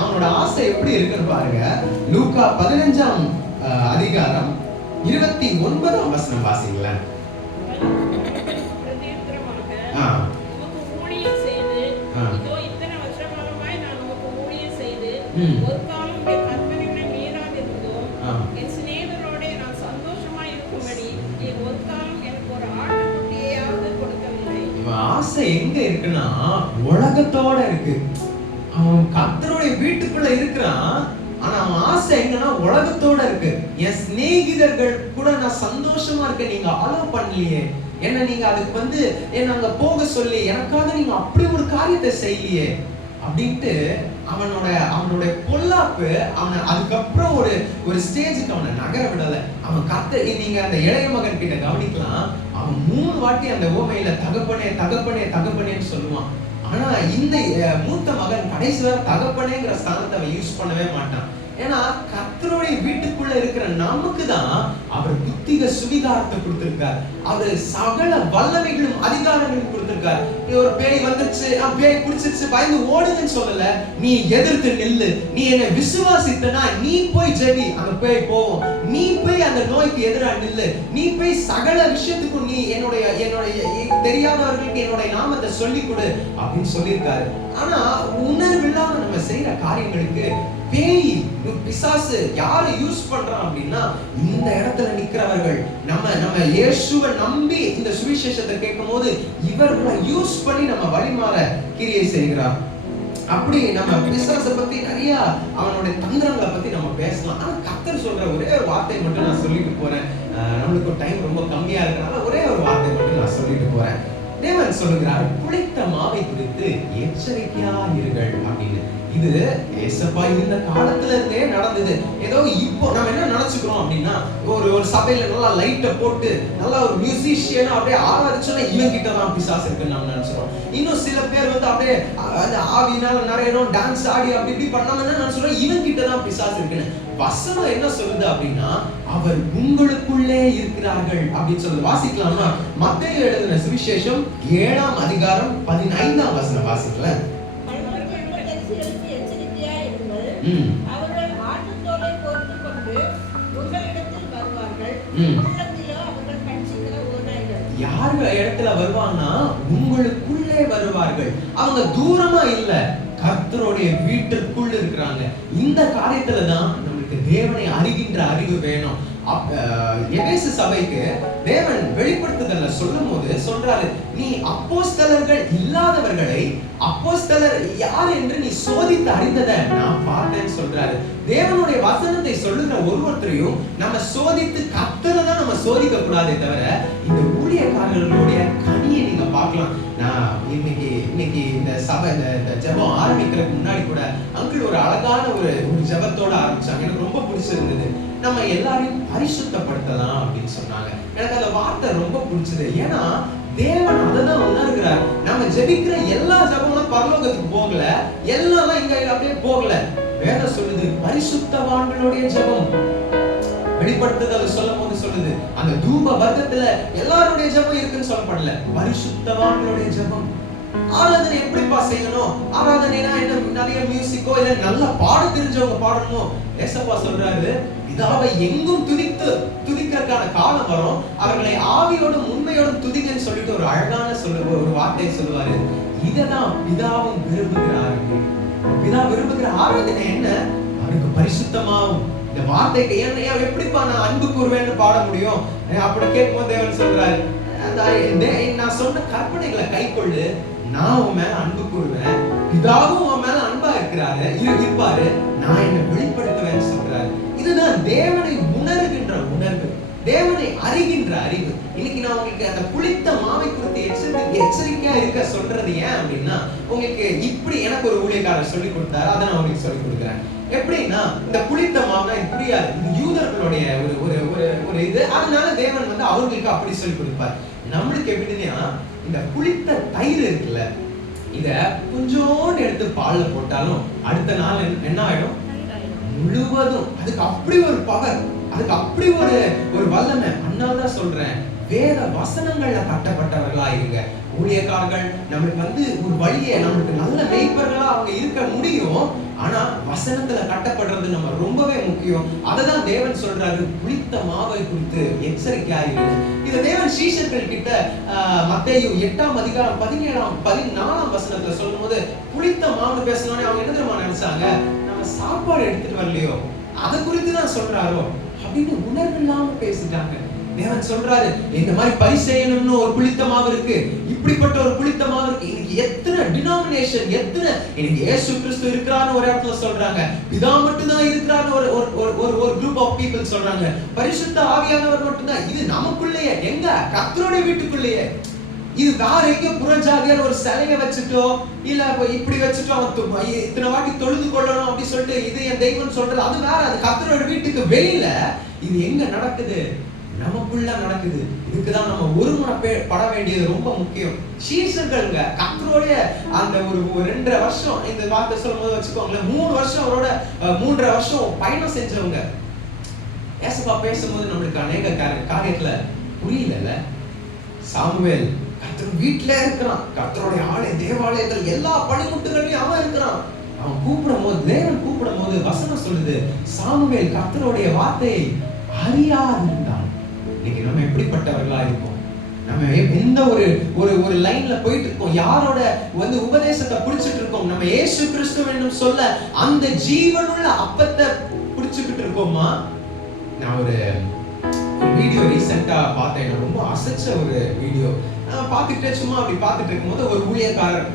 அவனோட ஆசை எப்படி இருக்குன்னு பாருங்க. லூக்கா 15ஆம் அதிகாரம் 29ஆம் வசனம் வாசிங்களேன். ஒரு காலம் உடைய கற்பனைகளை மீறாதிருந்தோம். என் சிநேகிதரோட நான் சந்தோஷமா இருக்கும்படி நீர் ஒரு காலம் எனக்கு ஒரு ஆட்டுக்குட்டியையாவது கொடுக்கவில்லை. இவன் ஆசை எங்க இருக்குன்னா உலகத்தோட இருக்கு. அவன் கர்த்தருடைய வீட்டுக்குள்ள இருக்கிறான், ஆனா அவன் ஆசை எங்கன்னா உலகத்தோட இருக்கு. என் சிநேகிதர்கள் கூட நான் சந்தோஷமா இருக்க நீங்க அலோவ் பண்ணலையே, என்ன நீங்க அதுக்கு என்ன அங்க போக சொல்லி எனக்காக நீங்க அப்படி ஒரு காரியத்தை செய்யலையே அப்படின்ட்டு அவனுடைய பொல்லாப்பு அவனை அதுக்கப்புறம் ஒரு ஸ்டேஜுக்கு அவனை நகர விடல. அவன் நீங்க அந்த இளைய மகன் கிட்ட கவனிக்கலாம், அவன் 3 வாட்டி அந்த ஓமையில தகப்பனே தகப்பனே தகப்பனேன்னு சொல்லுவான். ஆனா இந்த மூத்த மகன் கடைசி வரை தகப்பனேங்கிற ஸ்தானத்தை அவன் யூஸ் பண்ணவே மாட்டான். ஏன்னா கர்த்தருடைய வீட்டுக்குள்ள இருக்கிற நமக்கு தான் அவர் புத்திக சுவிகாரத்தை கொடுத்திருக்கார். அவர் சகல வல்லமைகளும் அதிகாரங்களும் கொடுத்திருக்கார். ஒரு பேய் வந்துருச்சு, பேய் பிடிச்சிருச்சு, பயந்து ஓடுங்கன்னு சொல்லல. நீ எதிர்த்து நில்லு, நீ என்னை விசுவாசித்தனா நீ போய் ஜெபி, அந்த பேய் போவோம். நீ போய் அந்த நோய்க்கு எதிரா நில்லு, நீ போய் சகல விஷயத்துக்கும் நீ என்னுடைய தெரியாதவர்களுக்கு என்னுடைய நாமத்தை சொல்லி கொடு அப்படின்னு சொல்லியிருக்காரு. ஆனா உணர்வில்லாம நம்ம செய்யற காரியங்களுக்கு பேய் பிசாசு யாரை யூஸ் பண்றான் அப்படின்னா, இந்த இடத்துல நிக்கிறவர்கள் நம்ம இயேசுவை நம்பி இந்த சுவிசேஷத்தை கேட்கும் போது இவர்களை யூஸ் பண்ணி நம்ம வழிமாற கிரியை செய்கிறார். அப்படி நம்ம பிசாசை பத்தி நிறைய அவனுடைய தந்திரங்களை பத்தி நம்ம பேசலாம். ஆனா கர்த்தர் சொல்ற ஒரே ஒரு வார்த்தை மட்டும் நான் சொல்லிட்டு போறேன். நம்மளுக்கு டைம் ரொம்ப கம்மியா இருக்கனால ஒரே ஒரு வார்த்தை மட்டும் நான் சொல்லிட்டு போறேன். தேவன் சொல்லுகிறார், புளித்த மாவை குறித்து எச்சரிக்கையா இருங்கள் அப்படின்னு. இது ஏசப்பா இந்த காலத்துல இருந்தே நடந்தது. ஏதோ இப்போ நம்ம என்ன நினைச்சுக்கிறோம் அப்படின்னா, ஒரு சபையில நல்லா லைட்டை போட்டு நல்லா ஒரு மியூசிஷியனா அப்படியே ஆராதிச்சோன்னா இவன் கிட்ட தான் பிசாசு இருக்குன்னு நம்ம நினைச்சுக்கிறோம். இன்னும் சில பேர் அப்படியே அந்த ஆவினால நிறைய டான்ஸ் ஆடி அப்படி இப்படி பண்ணாம என்ன நினைச்சுக்கிறோம், இவன் கிட்ட தான் பிசாசு இருக்குன்னு. வசனம் என்ன சொல்லுது அப்படின்னா, அவர் உங்களுக்குள்ளே இருக்கிறார்கள் அப்படின்னு சொல்லுது. வாசிக்கலாமா? மத்தேயு எழுதின சுவிசேஷம் 7ஆம் அதிகாரம் 15ஆம் வசனம் வாசிக்கலாம். அவர்கள் ஆட்டுத்தோலை போர்த்துக் கொண்டு உங்களிடத்தில் வருவார்கள். உள்ளத்திலோ அவர்கள் பட்சிக்கிற ஓநாய்கள். யார் இடத்துல வருவாங்கன்னா உங்களுக்குள்ளே வருவார்கள். அவங்க தூரமா இல்ல, கர்த்தருடைய வீட்டிற்குள்ள இருக்கிறாங்க. இந்த காரியத்துல தான் நம்மளுக்கு தேவனை அறிகின்ற அறிவு வேணும். எபேசு சபைக்கு தேவன் வெளிப்படுத்துதல்ல சொல்லும் போது சொல்றாரு, நீ அப்போஸ்தலர்கள் இல்லாதவர்களை அப்போஸ்தலர் யார் என்று நீ சோதித்து அறிந்ததை நான் பார்த்தேன்னு சொல்றாரு. தேவனுடைய வசனத்தை சொல்லுகிற ஒவ்வொருத்தரையும் நம்ம சோதித்து கர்த்தரை தான் நம்ம சோதிக்க கூடாதே தவிர, இந்த ஊழியக்காரர்களுடைய கனியை நீங்க பார்க்கலாம். நான் இன்னைக்கு இந்த சபை இந்த ஜெபம் ஆரம்பிக்கிறதுக்கு முன்னாடி கூட அங்கிள் ஒரு அழகான ஒரு ஜெபத்தோட ஆரம்பிச்சாங்க. எனக்கு ரொம்ப பிடிச்சிருந்தது. நம்ம எல்லாரையும் பரிசுத்தப்படுத்தலாம் அப்படின்னு சொன்னாங்க. எனக்கு அந்த வார்த்தை ரொம்ப பிடிச்சது. ஏன்னா தேவன் அததான் உணர்கிறார். நம்ம ஜெபிக்கிற எல்லா ஜெபமும் பரலோகத்துக்கு போகல, எல்லாம் இங்க அப்படியே போகல. வேதம் சொல்லுது பரிசுத்தவான்களுடைய ஜெபம். வெளிப்படுத்துதல் சொல்லும் போது சொல்லுது, அந்த தூப வர்க்கத்துல எல்லாருடைய ஜெபம் இருக்குன்னு சொல்லப்படல, பரிசுத்தவான்களுடைய ஜெபம். ஆராதனை எப்படிப்பா செய்யணும்? ஆராதனைனா என்ன, நிறைய மியூசிக்கோ இல்ல நல்லா பாட தெரிஞ்சவங்க பாடணுமோ? ஏசப்பா சொல்றாரு, பிதாவை எங்கும் துதிக்கிறதுக்கான காலம் வரும், அவர்களை ஆவியோடும் உண்மையோடும் துதிங்கன்னு சொல்லிட்டு ஒரு அழகான ஒரு வார்த்தையை சொல்லுவாரு. இததான் பிதாவும் விரும்புகிறார். பிதா விரும்புகிற ஆராதனை என்ன? அவருக்கு பரிசுத்தமாவும். இந்த வார்த்தைக்கு ஏன் எப்படிப்பா நான் அன்பு கூறுவேன்னு பாட முடியும் அப்படி கேட்கும்போது தேவன் சொல்றாரு, நான் சொன்ன கற்பனைகளை கை கொள்ளு, நான் உன் மேல அன்பு கூறுவேன், பிதாவும் உன் மேல அன்பா இருப்பாரு, நான் என்னை வெளிப்படுத்துவேன்னு சொல்றாரு. இதுதான் தேவனை உணர்கின்ற உணர்வு, தேவனை அறிகின்ற அறிவு. இன்னைக்கு நான் உங்களுக்கு அந்த புளித்த மாவை குறித்து எச்சரிக்கையா இருக்க சொல்றது ஏன் அப்படின்னா, உங்களுக்கு இப்படி எனக்கு ஒரு ஊழியக்காரர் சொல்லி கொடுத்தாரு, அதை நான் உங்களுக்கு சொல்லி கொடுக்குறேன். எப்படின்னா, இந்த புளித்த மாவுனா புரியாது, இது யூதர்களுடைய ஒரு இது. அதனால தேவன் அவர்களுக்கு அப்படி சொல்லி கொடுப்பார். நம்மளுக்கு எப்படின்னா, இந்த புளித்த தயிர் இருக்குல்ல, இத கொஞ்சோண்டு எடுத்து பால்ல போட்டாலும் அடுத்த நாள் என்ன ஆயிடும்? முழுவதும். அதுக்கு அப்படி ஒரு பவர், அதுக்கு அப்படி ஒரு வல்லமை. அதனாலதான் சொல்றேன், வேத வசனங்கள்ல கட்டப்பட்டவர்களா இருங்க. ஊழியக்காரர்கள் நம்மளுக்கு ஒரு வழியை, நம்மளுக்கு நல்ல மேய்ப்பர்களா அவங்க இருக்க முடியும். ஆனா வசனத்துல கட்டப்படுறது நம்ம ரொம்பவே முக்கியம். அததான் தேவன் சொல்றாரு, புளித்த மாவை குறித்து எச்சரிக்கையா இருங்க. இத தேவன் சீஷர்கள் கிட்ட மத்தேயு 8ஆம் அதிகாரம் 17-14 வசனத்துல சொல்லும் போது, புளித்த மாவு பேசணும்னு அவங்க என்ன தெரியுமா நினைச்சாங்க? நம்ம சாப்பாடு எடுத்துட்டு வரலையோ அதை குறித்து தான் சொல்றாரோ அப்படின்னு உணர்வு இல்லாம பேசிட்டாங்க. தேவன் சொல்றாரு, இந்த மாதிரி பரிசேயனும்னு ஒரு புளித்தமாவு இருக்கு, இப்படிப்பட்ட ஒரு புளித்தமாவு இருக்கு. இன்னைக்கு எத்தனை டினாமினேஷன், எத்தனை இன்னைக்கு இயேசு கிறிஸ்து இருக்கிறான்னு ஒரு இடத்துல சொல்றாங்க, பிதா மட்டும் தான் இருக்கிறான்னு ஒரு குரூப் ஆஃப் பீப்புள் சொல்றாங்க, பரிசுத்த ஆவியானவர் மட்டும் தான். இது நமக்குள்ளேயே, எங்க? கர்த்தருடைய வீட்டுக்குள்ளேயே. இது வேற எங்க புறஜாதியார் ஒரு சிலையை வச்சுட்டோ இல்ல இப்படி வச்சுட்டோ அவன் இத்தனை வாட்டி தொழுது கொள்ளணும் அப்படி சொல்லிட்டு இது என் தெய்வம் சொல்றது, அது வேற. அது கர்த்தரோட வீட்டுக்கு வெளியில இது எங்க நடக்குது? நமக்குள்ள நடக்குது. இதுக்குதான் நம்ம ஒருமுறைப்பட வேண்டியது ரொம்ப முக்கியம். சீசர்களுங்க கர்த்தரோட அந்த ஒரு 2.5 வருஷம், இந்த வார்த்தை சொல்லும் போது வச்சுக்கோங்களேன், 3 வருஷம் அவரோட 3.5 வருஷம் பயணம் செஞ்சவங்க. ஏசப்பா பேசும்போது நம்மளுக்கு அநேக காரியத்துல புரியல. சாமுவேல் கர்த்தர் வீட்டுல இருக்கிறான், கர்த்தருடைய தேவாலயத்தில் எல்லா பணிமுட்டுகளையும் அவன் இருக்கிறான். அவன் கூப்பிடும் போது, தேவன் கூப்பிடும் போது வசனம் சொல்லுது, சாமுவேல் கர்த்தருடைய வார்த்தையை அறியாதிருந்தான். இன்னைக்கு நம்ம எப்படிப்பட்டவர்களா இருக்கோம்? நம்ம எந்த ஒரு லைன்ல போயிட்டு இருக்கோம்? யாரோட உபதேசத்தை பிடிச்சிட்டு இருக்கோம்? நம்ம இயேசு கிறிஸ்து என்னும் சொல்ல அந்த ஜீவனுள்ள அப்பத்தை பிடிச்சுக்கிட்டு இருக்கோமா? நான் ஒரு வீடியோ ரீசெண்டா பார்த்தேன், ரொம்ப அசைச்ச ஒரு வீடியோ. பார்த்துட்டு சும்மா அப்படி பார்த்துட்டு இருக்கும்போது ஒரு ஊழியக்காரர்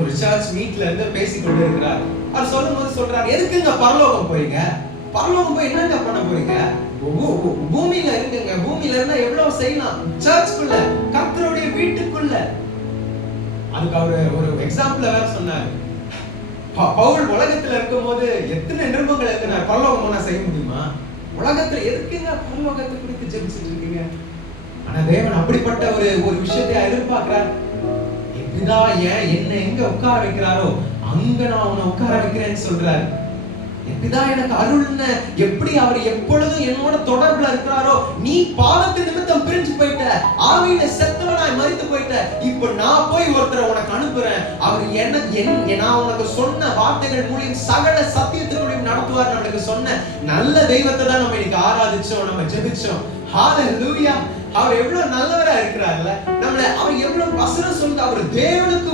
ஒரு சர்ச் மீட்ல இருந்து பேசிக்கொண்டு இருக்கிறார். அவர் சொல்லும் போது சொல்றாரு, எதுக்குங்க பரலோகம் போறீங்க? பரலோகம் போய் என்னங்க பண்ண போறீங்க? பூமியில இருக்குங்க, பூமியில இருந்தா எவ்வளவு செய்யலாம், சர்ச்சுக்குள்ள, கர்த்தருடைய வீட்டுக்குள்ள. அதுக்கு அவர் ஒரு எக்ஸாம்பிள் வேற சொன்னார். பவுல் உலகத்துல இருக்கும் போது எத்தனை நிருபங்கள் எத்தனை பரலோகம் போனா செய்ய முடியுமா? உலகத்துல எதுக்குங்க பரலோகத்தை குறித்து ஜெபிச்சுட்டு இருக்கீங்க? ஆனா தேவன் அப்படிப்பட்ட ஒரு விஷயத்தை எதிர்பார்க்கிறார். பிதா என்ன எங்க உட்கார வைக்கிறாரோ அங்க நான் உன்னை உட்கார வைக்கிறேன்னு சொல்றாரு. பிதா எனக்கு அருள்ன எப்படி அவர் எப்பொழுதும் என்னோட தொடர்புல இருக்கிறாரோ, நீ பாவத்து நிமித்தம் பிரிஞ்சு போயிட்ட, ஆவியில செத்தவனாய் மரித்து போயிட்ட, இப்ப நான் போய் ஒருத்தரை உனக்கு அனுப்புறேன், அவர் நான் உனக்கு சொன்ன வார்த்தைகள் மூலியம் சகல சத்தியத்தின் மூலியம் நடத்துவார். நம்மளுக்கு சொன்ன நல்ல தெய்வத்தை தான் நம்ம இன்னைக்கு ஆராதிச்சோம், நம்ம ஜெபிச்சோம். ஹalleluya! அவர் எவ்வளவு நல்லவரா இருக்கிறார்ல, நம்மள அவர் எவ்வளவு வசனம் சொல்லுது, அவர் தேவனுக்கு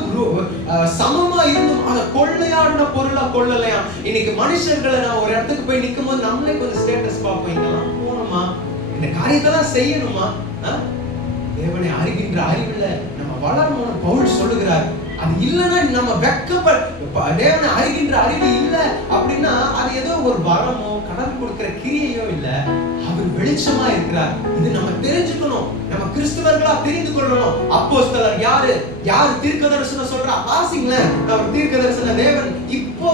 சமமா இருந்தும் அதை கொள்ளையாடின பொருளா கொள்ளலையா. இன்னைக்கு மனுஷர்களை நான் ஒரு இடத்துக்கு போய் நிற்கும் போது நம்மளே கொஞ்சம் ஸ்டேட்டஸ் பார்ப்போம், இங்கெல்லாம் போகணுமா, இந்த காரியத்தெல்லாம் செய்யணுமா? தேவனை அறிகின்ற அறிவுல நம்ம வளரணும்னு பவுல் சொல்லுகிறார். அது இல்லைன்னா நம்ம தேவனை அறிகின்ற அறிவு இல்லை அப்படின்னா அது ஏதோ ஒரு வரமோ கடவுள் கொடுக்கிற கிரியையோ இல்ல, அவர் வெளிச்சமா இருக்கிறார். இது நம்ம தெரிஞ்சுக்கணும், நம்ம கிறிஸ்தவர்களா தெரிந்து கொள்ளணும். அப்போஸ்தலர் யாரு தீர்க்கதரிசனம் சொல்றா வாசிங்களேன். அவர் தீர்க்கதரிசன தேவன் இப்போ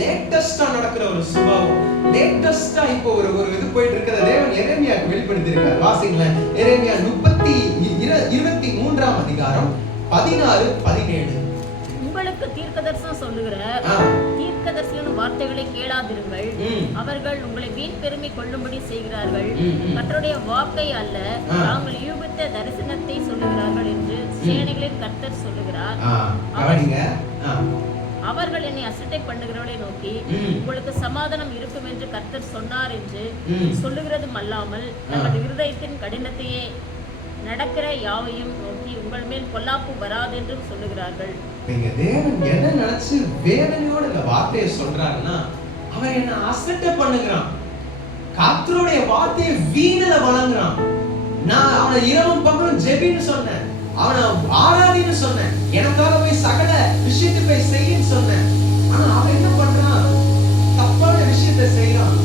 லேட்டஸ்டா நடக்கிற ஒரு சுபாவம், லேட்டஸ்டா இப்போ ஒரு இது போயிட்டு இருக்கிற தேவன் எரேமியாவுக்கு வெளிப்படுத்தி இருக்கார். வாசிங்களேன், எரேமியா 23ஆம் அதிகாரம் 16-17. உங்களுக்கு தீர்க்கதரிசனம் சொல்லுகிற தீர்க்கதரிசன வார்த்தைகளை கேளாதிருங்கள், அவர்கள் உங்களை வீண் பெருமை கொள்ளும்படி செய்கிறார்கள், கர்த்தருடைய வாக்கை அல்ல தாங்கள் யூகித்த தரிசனத்தை சொல்லுகிறார்கள் என்று சேனைகளின் கர்த்தர் சொல்லுகிறார். அவர்கள் என்னை அசட்டை பண்ணுகிறவளை நோக்கி உங்களுக்கு சமாதானம் இருக்கும் என்று கர்த்தர் சொன்னார் என்று சொல்லுகிறதும் அல்லாமல் தங்கள் இருதயத்தின் கடினத்தையே நடக்கிற யாவையும் நோக்கி உங்கள் மேல் பொல்லாப்பு வராது என்றும் சொல்லுகிறார்கள். நீங்க தேவன் என்ன நினைச்சு வேதனையோட இந்த வார்த்தையை சொல்றாருன்னா, அவன் என்ன அசட்டை பண்ணுகிறான், கர்த்தருடைய வார்த்தையை வீணல வழங்குறான். நான் அவனை இரவும் பகலும் ஜெபின்னு சொன்னேன், அவனை ஆராதின்னு சொன்னேன், எனக்காக போய் சகல விஷயத்தை போய் செய்யன்னு சொன்னேன். ஆனா அவன் என்ன பண்றான்? தப்பான விஷயத்தை செய்யறான்.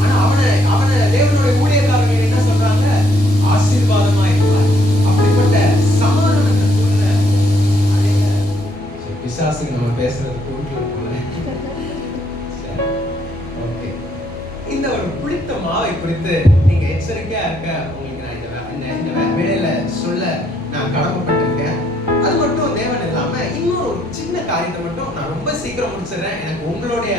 ஆனா அவனை தேவனுடைய ஊழியக்காரர்கள் என்ன சொல்றாங்க? ஆசீர்வாதமா இருப்பார். அப்படிப்பட்ட சமாதானத்தை சொல்ற பிசாசுக்கு நம்ம பேசுறது கூட்டுல போல. ஓகே, இந்த ஒரு புளித்த மாவை குறித்து நீங்க எச்சரிக்கையா இருக்க உங்களுக்கு நான் இந்த வேலையில சொல்ல நான் கடமைப்பட்டிருக்கேன். அது மட்டும் தேவன் இல்லாம இன்னொரு சின்ன காரியத்தை மட்டும் நான் ரொம்ப சீக்கிரம் முடிச்சிடுறேன். எனக்கு உங்களுடைய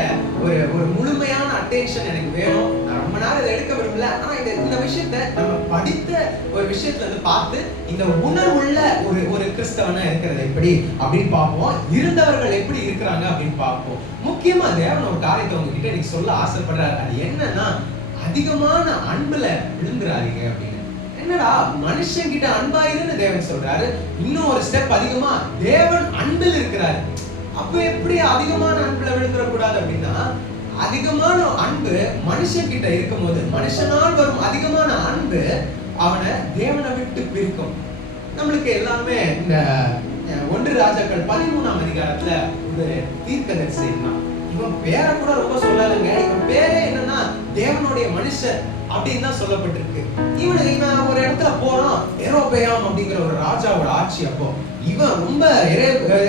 ஒரு முழுமையான அட்டென்ஷன் எனக்கு வேணும். நான் ரொம்ப நேரம் இதை எடுக்க விரும்பல. ஆனா இந்த விஷயத்த நம்ம படித்த ஒரு விஷயத்துல இருந்து பார்த்து இந்த உணர்வுள்ள ஒரு கிறிஸ்தவனா இருக்கிறது எப்படி அப்படின்னு பார்ப்போம், இருந்தவர்கள் எப்படி இருக்கிறாங்க அப்படின்னு பார்ப்போம். முக்கியமா தேவன் ஒரு காரியத்தை உங்ககிட்ட இன்னைக்கு சொல்ல ஆசைப்படுறாரு. அது என்னன்னா, அதிகமான அன்புல விழுந்துறாதீங்க அப்படின்னு. என்னடா மனுஷன் கிட்ட அன்பாயிருன்னு தேவன் சொல்றாரு, இன்னும் ஒரு ஸ்டெப் அதிகமா தேவன் அன்பில் இருக்கிறாரு. அப்ப எப்படி அதிகமான அன்புல விழுந்துடக்கூடாது அப்படின்னா, அதிகமான அன்பு மனுஷன் கிட்ட இருக்கும்போது, மனுஷனால் வரும் அதிகமான அன்பு அவனை தேவனை விட்டு பிரிக்கும். நம்மளுக்கு எல்லாமே இந்த 1 ராஜாக்கள் 13ஆம் அதிகாரத்துல ஒரு தீர்க்கதரிசி இருந்தான். இவன் பேரை கூட ரொம்ப சொல்லலைங்க. இவன் பேரே என்னன்னா தேவனுடைய மனுஷன் அப்படின்னு தான் சொல்லப்பட்டிருக்கு. இவன் ஒரு இடத்துல போறான். எரோபெயாம் அப்படிங்கிற ஒரு ராஜாவோட ஆட்சி. அப்போ இவன் ரொம்ப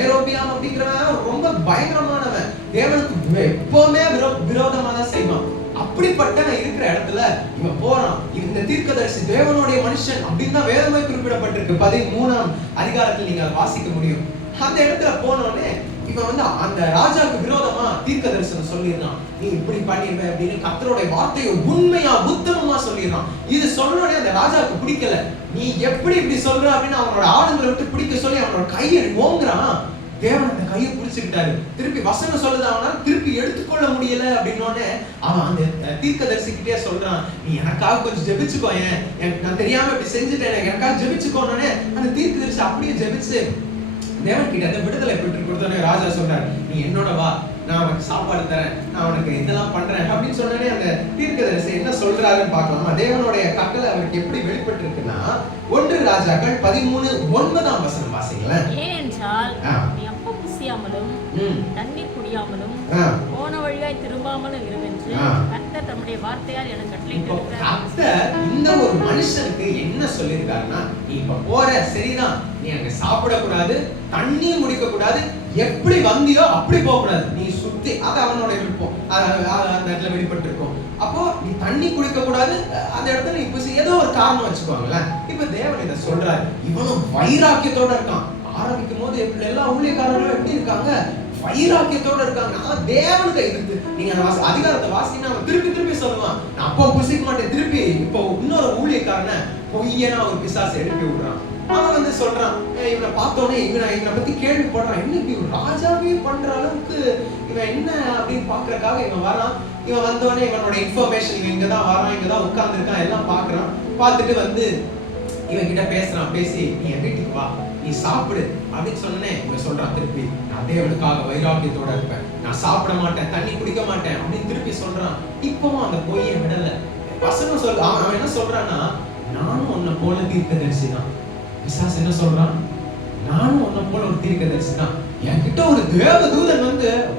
எரோபெயாம் அப்படிங்கிறவன் ரொம்ப பயங்கரமானவன். தேவனுக்கு எப்பவுமே விரோதமா தான் செய்வான். அப்படிப்பட்ட இருக்கிற இடத்துல இவன் போறான். இந்த தீர்க்கதரிசி தேவனுடைய மனுஷன் அப்படின்னு தான் வேதமே குறிப்பிடப்பட்டிருக்கு. 13ஆம் அதிகாரத்தில் நீங்க வாசிக்க முடியும். அந்த இடத்துல போனோடனே இவன் அந்த ராஜாவுக்கு விரோதமா தீர்க்க தரிசனம் சொல்லிடுறான். நீ இப்படி பண்ணிடுவ அப்படின்னு கர்த்தருடைய வார்த்தையை உண்மையா உத்தமமா சொல்லிடுறான். இது சொன்னோடனே அந்த ராஜாவுக்கு பிடிக்கல. நீ எப்படி இப்படி சொல்ற அப்படின்னு அவனோட ஆளுங்களை விட்டு பிடிக்க சொல்லி அவனோட கையை ஓங்குறான். தேவன் அந்த கையை பிடிச்சுக்கிட்டாரு. திருப்பி வசனம் சொல்லுது அவனால திருப்பி எடுத்துக்கொள்ள முடியல அப்படின்னோடனே அவன் அந்த தீர்க்கதரிசிக்கிட்டே சொல்றான், நீ எனக்காக கொஞ்சம் ஜெபிச்சுக்கோயேன், நான் தெரியாம இப்படி செஞ்சுட்டேன், எனக்காக ஜெபிச்சுக்கோனே. அந்த தீர்க்கதரிசி அப்படியே ஜெபிச்சு தேவன் கிட்ட அந்த விடுதலை பெற்று கொடுத்தோடனே ராஜா சொல்றாரு, நீ என்னோட வா, நான் உனக்கு சாப்பாடு தரேன், நான் உனக்கு இதெல்லாம் பண்றேன் அப்படின்னு சொன்னோடனே அந்த தீர்க்கதரிசி என்ன சொல்றாருன்னு பார்க்கலாமா? தேவனுடைய கட்டளை அவருக்கு எப்படி வெளிப்பட்டு இருக்குன்னா 1 ராஜாக்கள் 13:9 வாசிங்களேன். ஏனென்றால் நீ அப்பம் புசியாமலும் தண்ணீர் குடியாமலும் போன வழியாய் திரும்பாமலும் இருவென்று கர்த்தர் தம்முடைய வார்த்தையால் எனக்கு கட்டளையிட்டிருக்கிறார். இந்த ஒரு மனுஷனுக்கு என்ன சொல்லியிருக்காருன்னா, நீ இப்ப போற சரிதான், நீ அங்க சாப்பிடக்கூடாது, தண்ணி முடிக்க கூடாது, எப்படி வந்தியோ அப்படி போக கூடாது, நீ சுத்தி, அது அவனோட விருப்பம், அந்த இடத்துல வெளிப்பட்டு இருக்கும். அப்போ நீ தண்ணி குடிக்க கூடாது, அந்த இடத்துல இப்ப ஏதோ ஒரு காரணம் வச்சுக்குவாங்களேன். இப்ப தேவன் இதை சொல்றாரு. இவனும் வைராக்கியத்தோட இருக்கான். ஆரம்பிக்கும் போது எல்லா ஊழியக்காரர்களும் எப்படி இருக்காங்க? வைராக்கியத்தோட இருக்காங்க. தேவனுக்கு எதிர்த்து நீங்க அதிகாரத்தை வாசினா அவன் திருப்பி திருப்பி சொல்லுவான், நான் அப்போ புசிக்க மாட்டேன். திருப்பி இப்போ இன்னொரு ஊழியக்காரனை பொய்யனா ஒரு பிசாசை எழுப்பி விடுறான். அவன் சொல்றான், இவனை பார்த்தோன்னே இவனை பத்தி கேள்வி போடுறான், என்ன இப்படி ராஜாவே பண்ற அளவுக்கு இவன் என்ன அப்படின்னு பாக்குறதுக்காக இவன் வரான். இவன் வந்தோடனே இவனோட இன்ஃபர்மேஷன், இவன் இங்கதான் வரான், இங்கதான் உட்கார்ந்து இருக்கான், எல்லாம் பாக்குறான். பார்த்துட்டு இவன் கிட்ட பேசுறான். பேசி நீ என் வீட்டுக்கு வா, நீ சாப்பிடு அப்படின்னு சொன்னே இவன் சொல்றான் திருப்பி, நான் தேவனுக்காக வைராக்கியத்தோட இருப்பேன், நான் சாப்பிட மாட்டேன், தண்ணி குடிக்க மாட்டேன் அப்படின்னு திருப்பி சொல்றான். இப்பவும் அந்த பொய்யை விடல. வசனம் அவன் என்ன சொல்றான்னா, நானும் உன்னை போல தீர்க்கதரிசி தான். பிசாசு என்ன சொல்றான், நானும் உன்னை போல ஒரு தீர்க்கதரிசி தான், என்கிட்ட ஒரு தேவதூதன்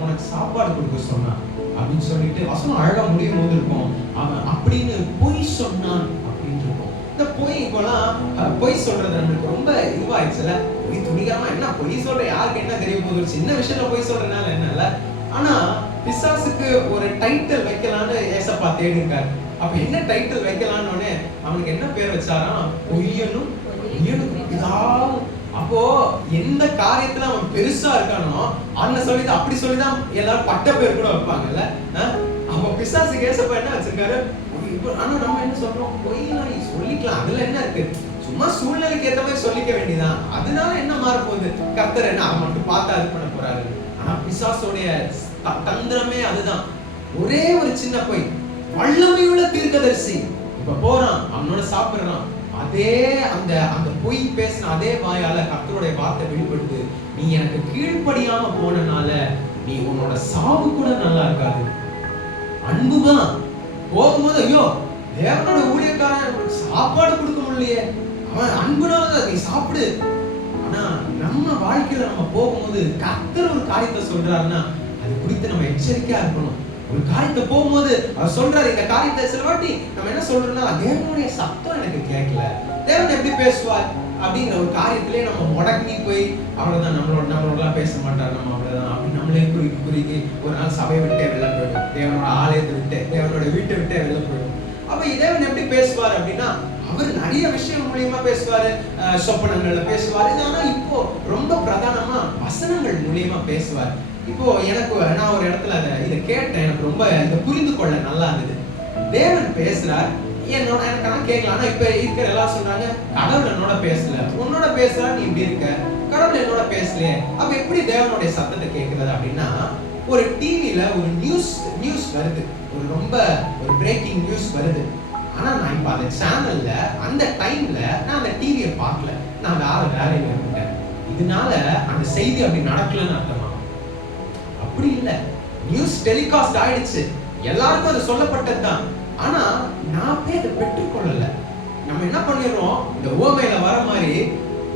உனக்கு சாப்பாடு கொடுக்க சொன்னான் அப்படின்னு சொல்லிட்டு வசனம் அழகா முடியும் போது இருக்கும். அவன் அப்படின்னு பொய் சொன்னான் அப்படின்னு இருக்கும். இந்த பொய் இப்பெல்லாம் பொய் சொல்றது நம்மளுக்கு ரொம்ப இதுவாயிடுச்சுல. பொய் துணிகரமா என்ன பொய் சொல்ற, யாருக்கு என்ன தெரிய போகுது, ஒரு சின்ன விஷயத்துல பொய் சொல்றதுனால என்னல்ல. ஆனா பிசாசுக்கு ஒரு டைட்டில் வைக்கலான்னு ஏசப்பா தேடி இருக்காரு. அப்ப என்ன டைட்டில் வைக்கலான்னு அவனுக்கு என்ன பேர் வச்சாராம்? பொய்யனும் இதாவும். அப்போ எந்த காரியத்துல அவன் பெருசா இருக்கானோ அண்ணன் சொல்லிதான் அப்படி சொல்லிதான் எல்லாரும் பட்ட பேர் கூட வைப்பாங்கல்ல. அப்ப பிசாசு ஏசப்பா என்ன வச்சிருக்காரு? ஆனா நம்ம என்ன சொல்றோம், பொய்யெல்லாம் நீ சொல்லிக்கலாம், அதுல என்ன இருக்கு, சும்மா சூழ்நிலைக்கு ஏற்ற மாதிரி சொல்லிக்க வேண்டியதான், அதனால என்ன மாற போகுது, கர்த்தர் என்ன அவன் மட்டும் பார்த்தா இது பண்ண போறாரு. ஆனா பிசாசோடைய தந்திரமே அதுதான். ஒரே ஒரு சின்ன பொய். வல்லமையுள்ள தீர்க்கதரிசி இப்ப போறான், அவனோட சாப்பிடுறான், அதே அந்த பொய் பேசின அதே வாயால கர்த்தருடைய வார்த்தை வெளிப்படுத்து, நீ எனக்கு கீழ்ப்படியாம போனனால நீ உன்னோட சாவு கூட நல்லா இருக்காது. அன்புதான் போகும்போது, ஐயோ தேவனோட ஊழியக்காரன் சாப்பாடு கொடுக்க முடியலையே, அவன் அன்புனால நீ சாப்பிடு. ஆனா நம்ம வாழ்க்கையில நம்ம போகும்போது கர்த்தர் ஒரு காரியத்தை சொல்றாருன்னா அது குறித்து நம்ம எச்சரிக்கையா இருக்கணும். ஒரு காரியத்தை போகும்போது அவர் சொல்றாரு, இந்த காரியத்தை சில வாட்டி நம்ம என்ன சொல்றோம்னா, தேவனுடைய சத்தம் எனக்கு கேட்கல, தேவன் எப்படி பேசுவார் அப்படிங்கிற ஒரு காரியத்திலே நம்ம முடங்கி போய் அவ்வளவுதான், நம்மளோட பேச மாட்டார், நம்ம அவ்வளவுதான் அப்படின்னு நம்மளே குறுக்கி ஒரு நாள் சபையை விட்டே வெளில போயிடும், தேவனோட ஆலயத்தை விட்டு, தேவனோட வீட்டை விட்டே வெளில போயிடும். அப்ப தேவன் எப்படி பேசுவார் அப்படின்னா, அவர் நிறைய விஷயம் மூலியமா பேசுவாரு, சொப்பனங்கள்ல பேசுவாரு. ஆனா இப்போ ரொம்ப பிரதானமா வசனங்கள் மூலியமா பேசுவார். இப்போ நான் ஒரு இடத்துல இதை கேட்டேன், எனக்கு ரொம்ப இதை புரிந்து கொள்ள நல்லா இருந்தது. தேவன் பேசுறார், எனக்கு கேட்கலாம். ஆனா இப்ப இருக்கிற எல்லாரும் சொல்றாங்க, கடவுள் என்னோட பேசல, உன்னோட பேசுறா, நீ இப்படி இருக்க, கடவுள் என்னோட பேசலையே, அப்ப எப்படி தேவனுடைய சத்தத்தை கேட்கிறது அப்படின்னா, ஒரு டிவில ஒரு நியூஸ் வருது, ஒரு பிரேக்கிங் நியூஸ் வருது. ஆனா நான் இப்ப அந்த சேனல்ல அந்த டைம்ல நான் அந்த டிவியை பார்க்கல, நான் வேலையில இருந்தேன். இதனால அந்த செய்தி அப்படி நடக்கலன்னு அர்த்தமா? அப்படி இல்ல. நியூஸ் டெலிகாஸ்ட் ஆயிடுச்சு, எல்லாருக்கும் அது சொல்லப்பட்டது தான். ஆனா நான் போய் அதை பெற்றுக்கொள்ளல. நம்ம என்ன பண்ணிடுறோம், இந்த உவமையில வர மாதிரி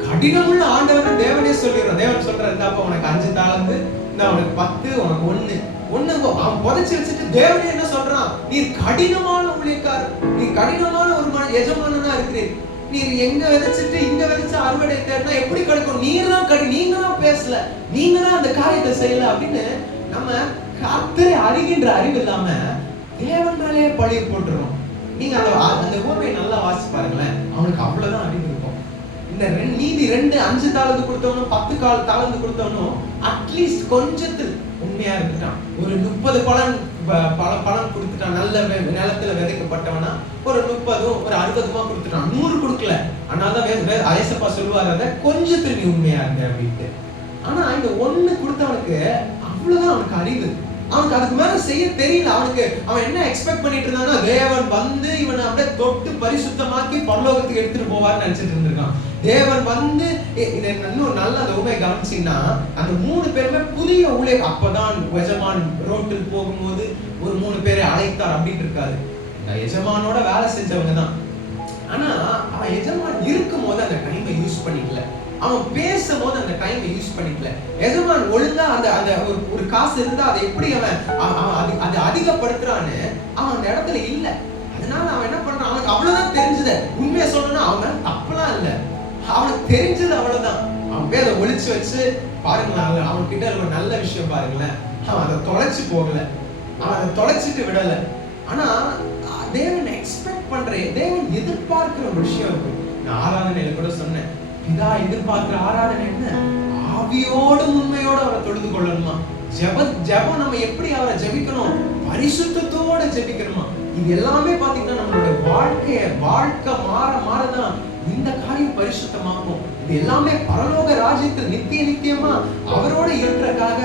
கடினமுள்ள ஆண்டவர் தேவனே சொல்லிடுறோம். தேவன் சொல்றாரு, இந்தாப்பா உனக்கு 5 தாலந்து, இந்த உனக்கு 10, உனக்கு 1 அவன் புதைச்சு வச்சுட்டு தேவனே என்ன சொல்றான், நீ கடினமான ஊழியக்காரர், நீ கடினமான ஒரு எஜமானனா இருக்கிறீர், நீர் எங்க விதைச்சிட்டு இங்க விதைச்சு அறுவடை தேடினா எப்படி கிடைக்கும், நீங்க தான் பேசல, நீங்க தான் அந்த காரியத்தை செய்யல அப்படின்னு நம்ம கர்த்தரை அறிகின்ற அறிவு இல்லாம தேவன் மேலே பழிய போட்டுறோம். நீங்க அந்த உவமையை நல்லா வாசிச்சு பாருங்களேன், அவனுக்கு அவ்வளவுதான் அறிவு இருக்கும். இந்த மீதி 2 5 தாலந்து கொடுத்தவனும் 10 தாலந்து கொடுத்தவனும் அட்லீஸ்ட் கொஞ்சத்தில் உண்மையா இருந்துட்டான். ஒரு 30 பழம் கொடுத்துட்டான். நல்ல நிலத்துல விதைக்கப்பட்டவனா ஒரு 30 ஒரு 60 கொடுத்துட்டான். 100 கொடுக்கல. அதனாலதான் ஐயப்பா சொல்லுவார், அத கொஞ்சத்தில் நீ உண்மையா இருந்த அப்படின்ட்டு. ஆனா இந்த 1 கொடுத்தவனுக்கு அவ்வளவுதான் அவனுக்கு அறிவு. அவனுக்கு அதுக்கு மேல செய்ய தெரியல. அவன் என்ன எக்ஸ்பெக்ட் பண்ணிட்டு இருந்தான்னா, தேவன் வந்து இவனை அப்படியே தொட்டு பரிசுத்தமாக்கி பரலோகத்துக்கு எடுத்துட்டு போவார்னு நினைச்சிட்டு இருந்திருக்கான். தேவன் வந்து இன்னும் நல்ல அந்த உண்மையை கவனிச்சீங்கன்னா, அந்த 3 பேருமே புதிய ஊழியர். அப்பதான் எஜமான் ரோட்டில் போகும்போது ஒரு 3 பேரை அழைத்தார் அப்படின்னு இருக்காது. எஜமானோட வேலை செஞ்சவங்க தான். ஆனா அவன் எஜமான் இருக்கும் போது அந்த டைமை யூஸ் பண்ணிக்கல, அவன் பேசும்போது அந்த டைமை யூஸ் பண்ணிக்கல. எஜமான் ஒழுங்கா அந்த ஒரு காசு இருந்தா அதை எப்படி அவன் அதை அதிகப்படுத்துறான்னு அவன் அந்த இடத்துல இல்ல. அதனால அவன் என்ன பண்றான், அவனுக்கு அவ்வளவுதான் தெரிஞ்சது. உண்மையை சொல்லணும்னா அவன் தப்புலாம் இல்ல, அவனுக்கு தெரிஞ்சது அவ்வளவுதான். அவன் போய் அதை ஒளிச்சு வச்சு பாருங்களேன், அவன் கிட்ட ஒரு நல்ல விஷயம் பாருங்களேன், அவன் அதை தொலைச்சு போகல, அவன் அதை தொலைச்சிட்டு விடல. ஆனா தேவன் எக்ஸ்பெக்ட் பண்றேன், தேவன் எதிர்பார்க்கிற ஒரு விஷயம் இருக்கு. நான் ஆராதனையில கூட சொன்னேன், பிதா எதிர்பார்க்கிற ஆராதனை என்ன, ஆவியோடு உண்மையோடு அவரை தொழுது கொள்ளணுமா. ஜெபம் நம்ம எப்படி அவரை ஜெபிக்கணும், பரிசுத்தத்தோட ஜெபிக்கணுமா. இது எல்லாமே பாத்தீங்கன்னா நம்மளோட வாழ்க்கை மாறதான் இந்த காரியம் பரிசுத்தமாகும். இது எல்லாமே பரலோக ராஜ்யத்தில் நித்தியமா அவரோட இருக்கிறதுக்காக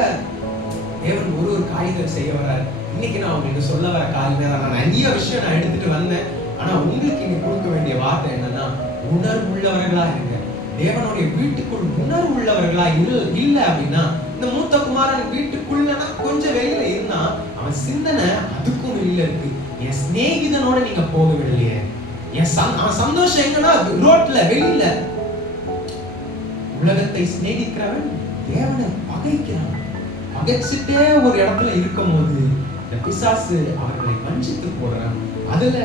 தேவன் ஒரு காரியத்தை செய்ய வர்றாரு. இன்னைக்கு நான் உங்களுக்கு சொல்ல வர காரியம், நான் நிறைய விஷயம் நான் எடுத்துட்டு வந்தேன். ஆனா உங்களுக்கு இங்க கொடுக்க வேண்டிய வார்த்தை என்னன்னா, உணர்வு உள்ளவர்களா இருங்க. தேவனுடைய வீட்டுக்குள் உணர்வு உள்ளவர்களா இல்ல அப்படின்னா, இந்த மூத்த குமாரன் வீட்டுக்குள்ளனா கொஞ்சம் வெளியில இருந்தா அவன் சிந்தனை அதுக்கும் வெளியில இருக்கு. என் சிநேகிதனோட நீங்க போக விடலையே, அவன் சந்தோஷம் எங்கன்னா ரோட்ல வெளியில. உலகத்தை சிநேகிக்கிறவன் தேவனை பகைக்கிறான். பகைச்சிட்டே ஒரு இடத்துல இருக்கும் போது இந்த பிசாசு அவர்களை வஞ்சித்து போடுறான். அதுல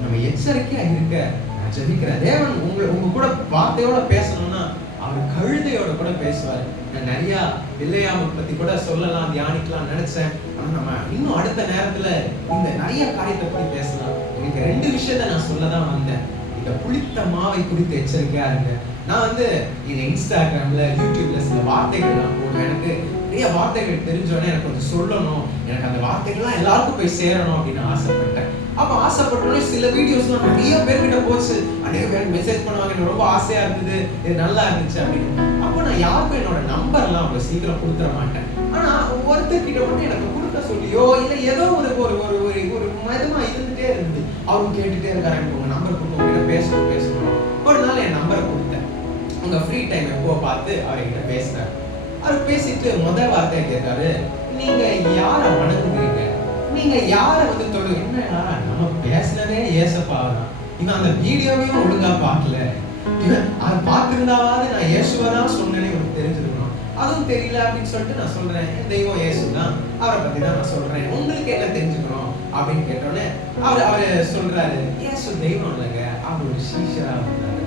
நம்ம எச்சரிக்கையா இருக்க நான் ஜெபிக்கிறேன். தேவன் உங்க கூட வார்த்தையோட பேசணும்னா அவர் கழுதையோட கூட பேசுவார். நான் நிறைய வில்லையாமை பத்தி கூட சொல்லலாம், தியானிக்கலாம் நினைச்சேன். ஆனா நம்ம இன்னும் அடுத்த நேரத்துல இந்த நிறைய காரியத்தை பத்தி பேசலாம். எனக்கு 2 விஷயத்த நான் சொல்லதான் வந்தேன். இந்த புளித்த மாவை குறித்து எச்சரிக்கையா இருங்க. நான் இது இன்ஸ்டாகிராம்ல யூடியூப்ல சில வார்த்தைகள் நான் போடுவேன். எனக்கு நிறைய வார்த்தைகள் தெரிஞ்சோடனே எனக்கு கொஞ்சம் சொல்லணும், எனக்கு அந்த வார்த்தைகள்லாம் எல்லாருக்கும் போய் சேரணும் அப்படின்னு ஆசைப்பட்டேன். அப்ப ஆசைப்பட்டோன்னே சில வீடியோஸ்லாம் நிறைய பேர்கிட்ட போச்சு. நிறைய பேர் மெசேஜ் பண்ணுவாங்க, எனக்கு ரொம்ப ஆசையா இருந்தது, இது நல்லா இருந்துச்சு அப்படின்னு. அப்போ நான் யாருக்கும் என்னோட நம்பர்லாம் அவங்க சீக்கிரம் கொடுத்துட மாட்டேன். ஆனா ஒருத்தர்கிட்ட மட்டும் எனக்கு கொடுக்க சொல்லியோ இல்ல ஏதோ ஒரு ஒரு ஒரு ஒரு மதமா இருந்துட்டே இருந்து அவங்க கேட்டுட்டே இருக்காங்க, உங்க நம்பர் கொடுத்து உங்ககிட்ட பேசணும். ஒரு நாள் என் நம்பர் கொடுத்தேன். உங்க ஃப்ரீ டைம் எப்போ பார்த்து அவர்கிட்ட பேசுறாரு. அவர் பேசிட்டு முதல் வார்த்தையை கேட்டாரு, நீங்க யாரை வணங்குறீங்க, நீங்க யாரை வந்து தொழுது. என்னன்னா நம்ம பேசினதே ஏசப்பாதான். இவன் அந்த வீடியோவையும் ஒழுங்கா பார்க்கல, இவன் அதை பார்த்திருந்தாவது நான் இயேசுவதான் சொன்னேன்னு இவனுக்கு தெரிஞ்சிருக்கணும். அதுவும் தெரியல அப்படின்னு சொல்லிட்டு நான் சொல்றேன், தெய்வம் இயேசுதான், அவரை பத்தி தான் நான் சொல்றேன், உங்களுக்கு என்ன தெரிஞ்சுக்கணும் அப்படின்னு கேட்டோன்னே அவரு சொல்றாரு, இயேசு தெய்வம் இல்லைங்க, அவர் ஒரு சீஷரா இருந்தாரு.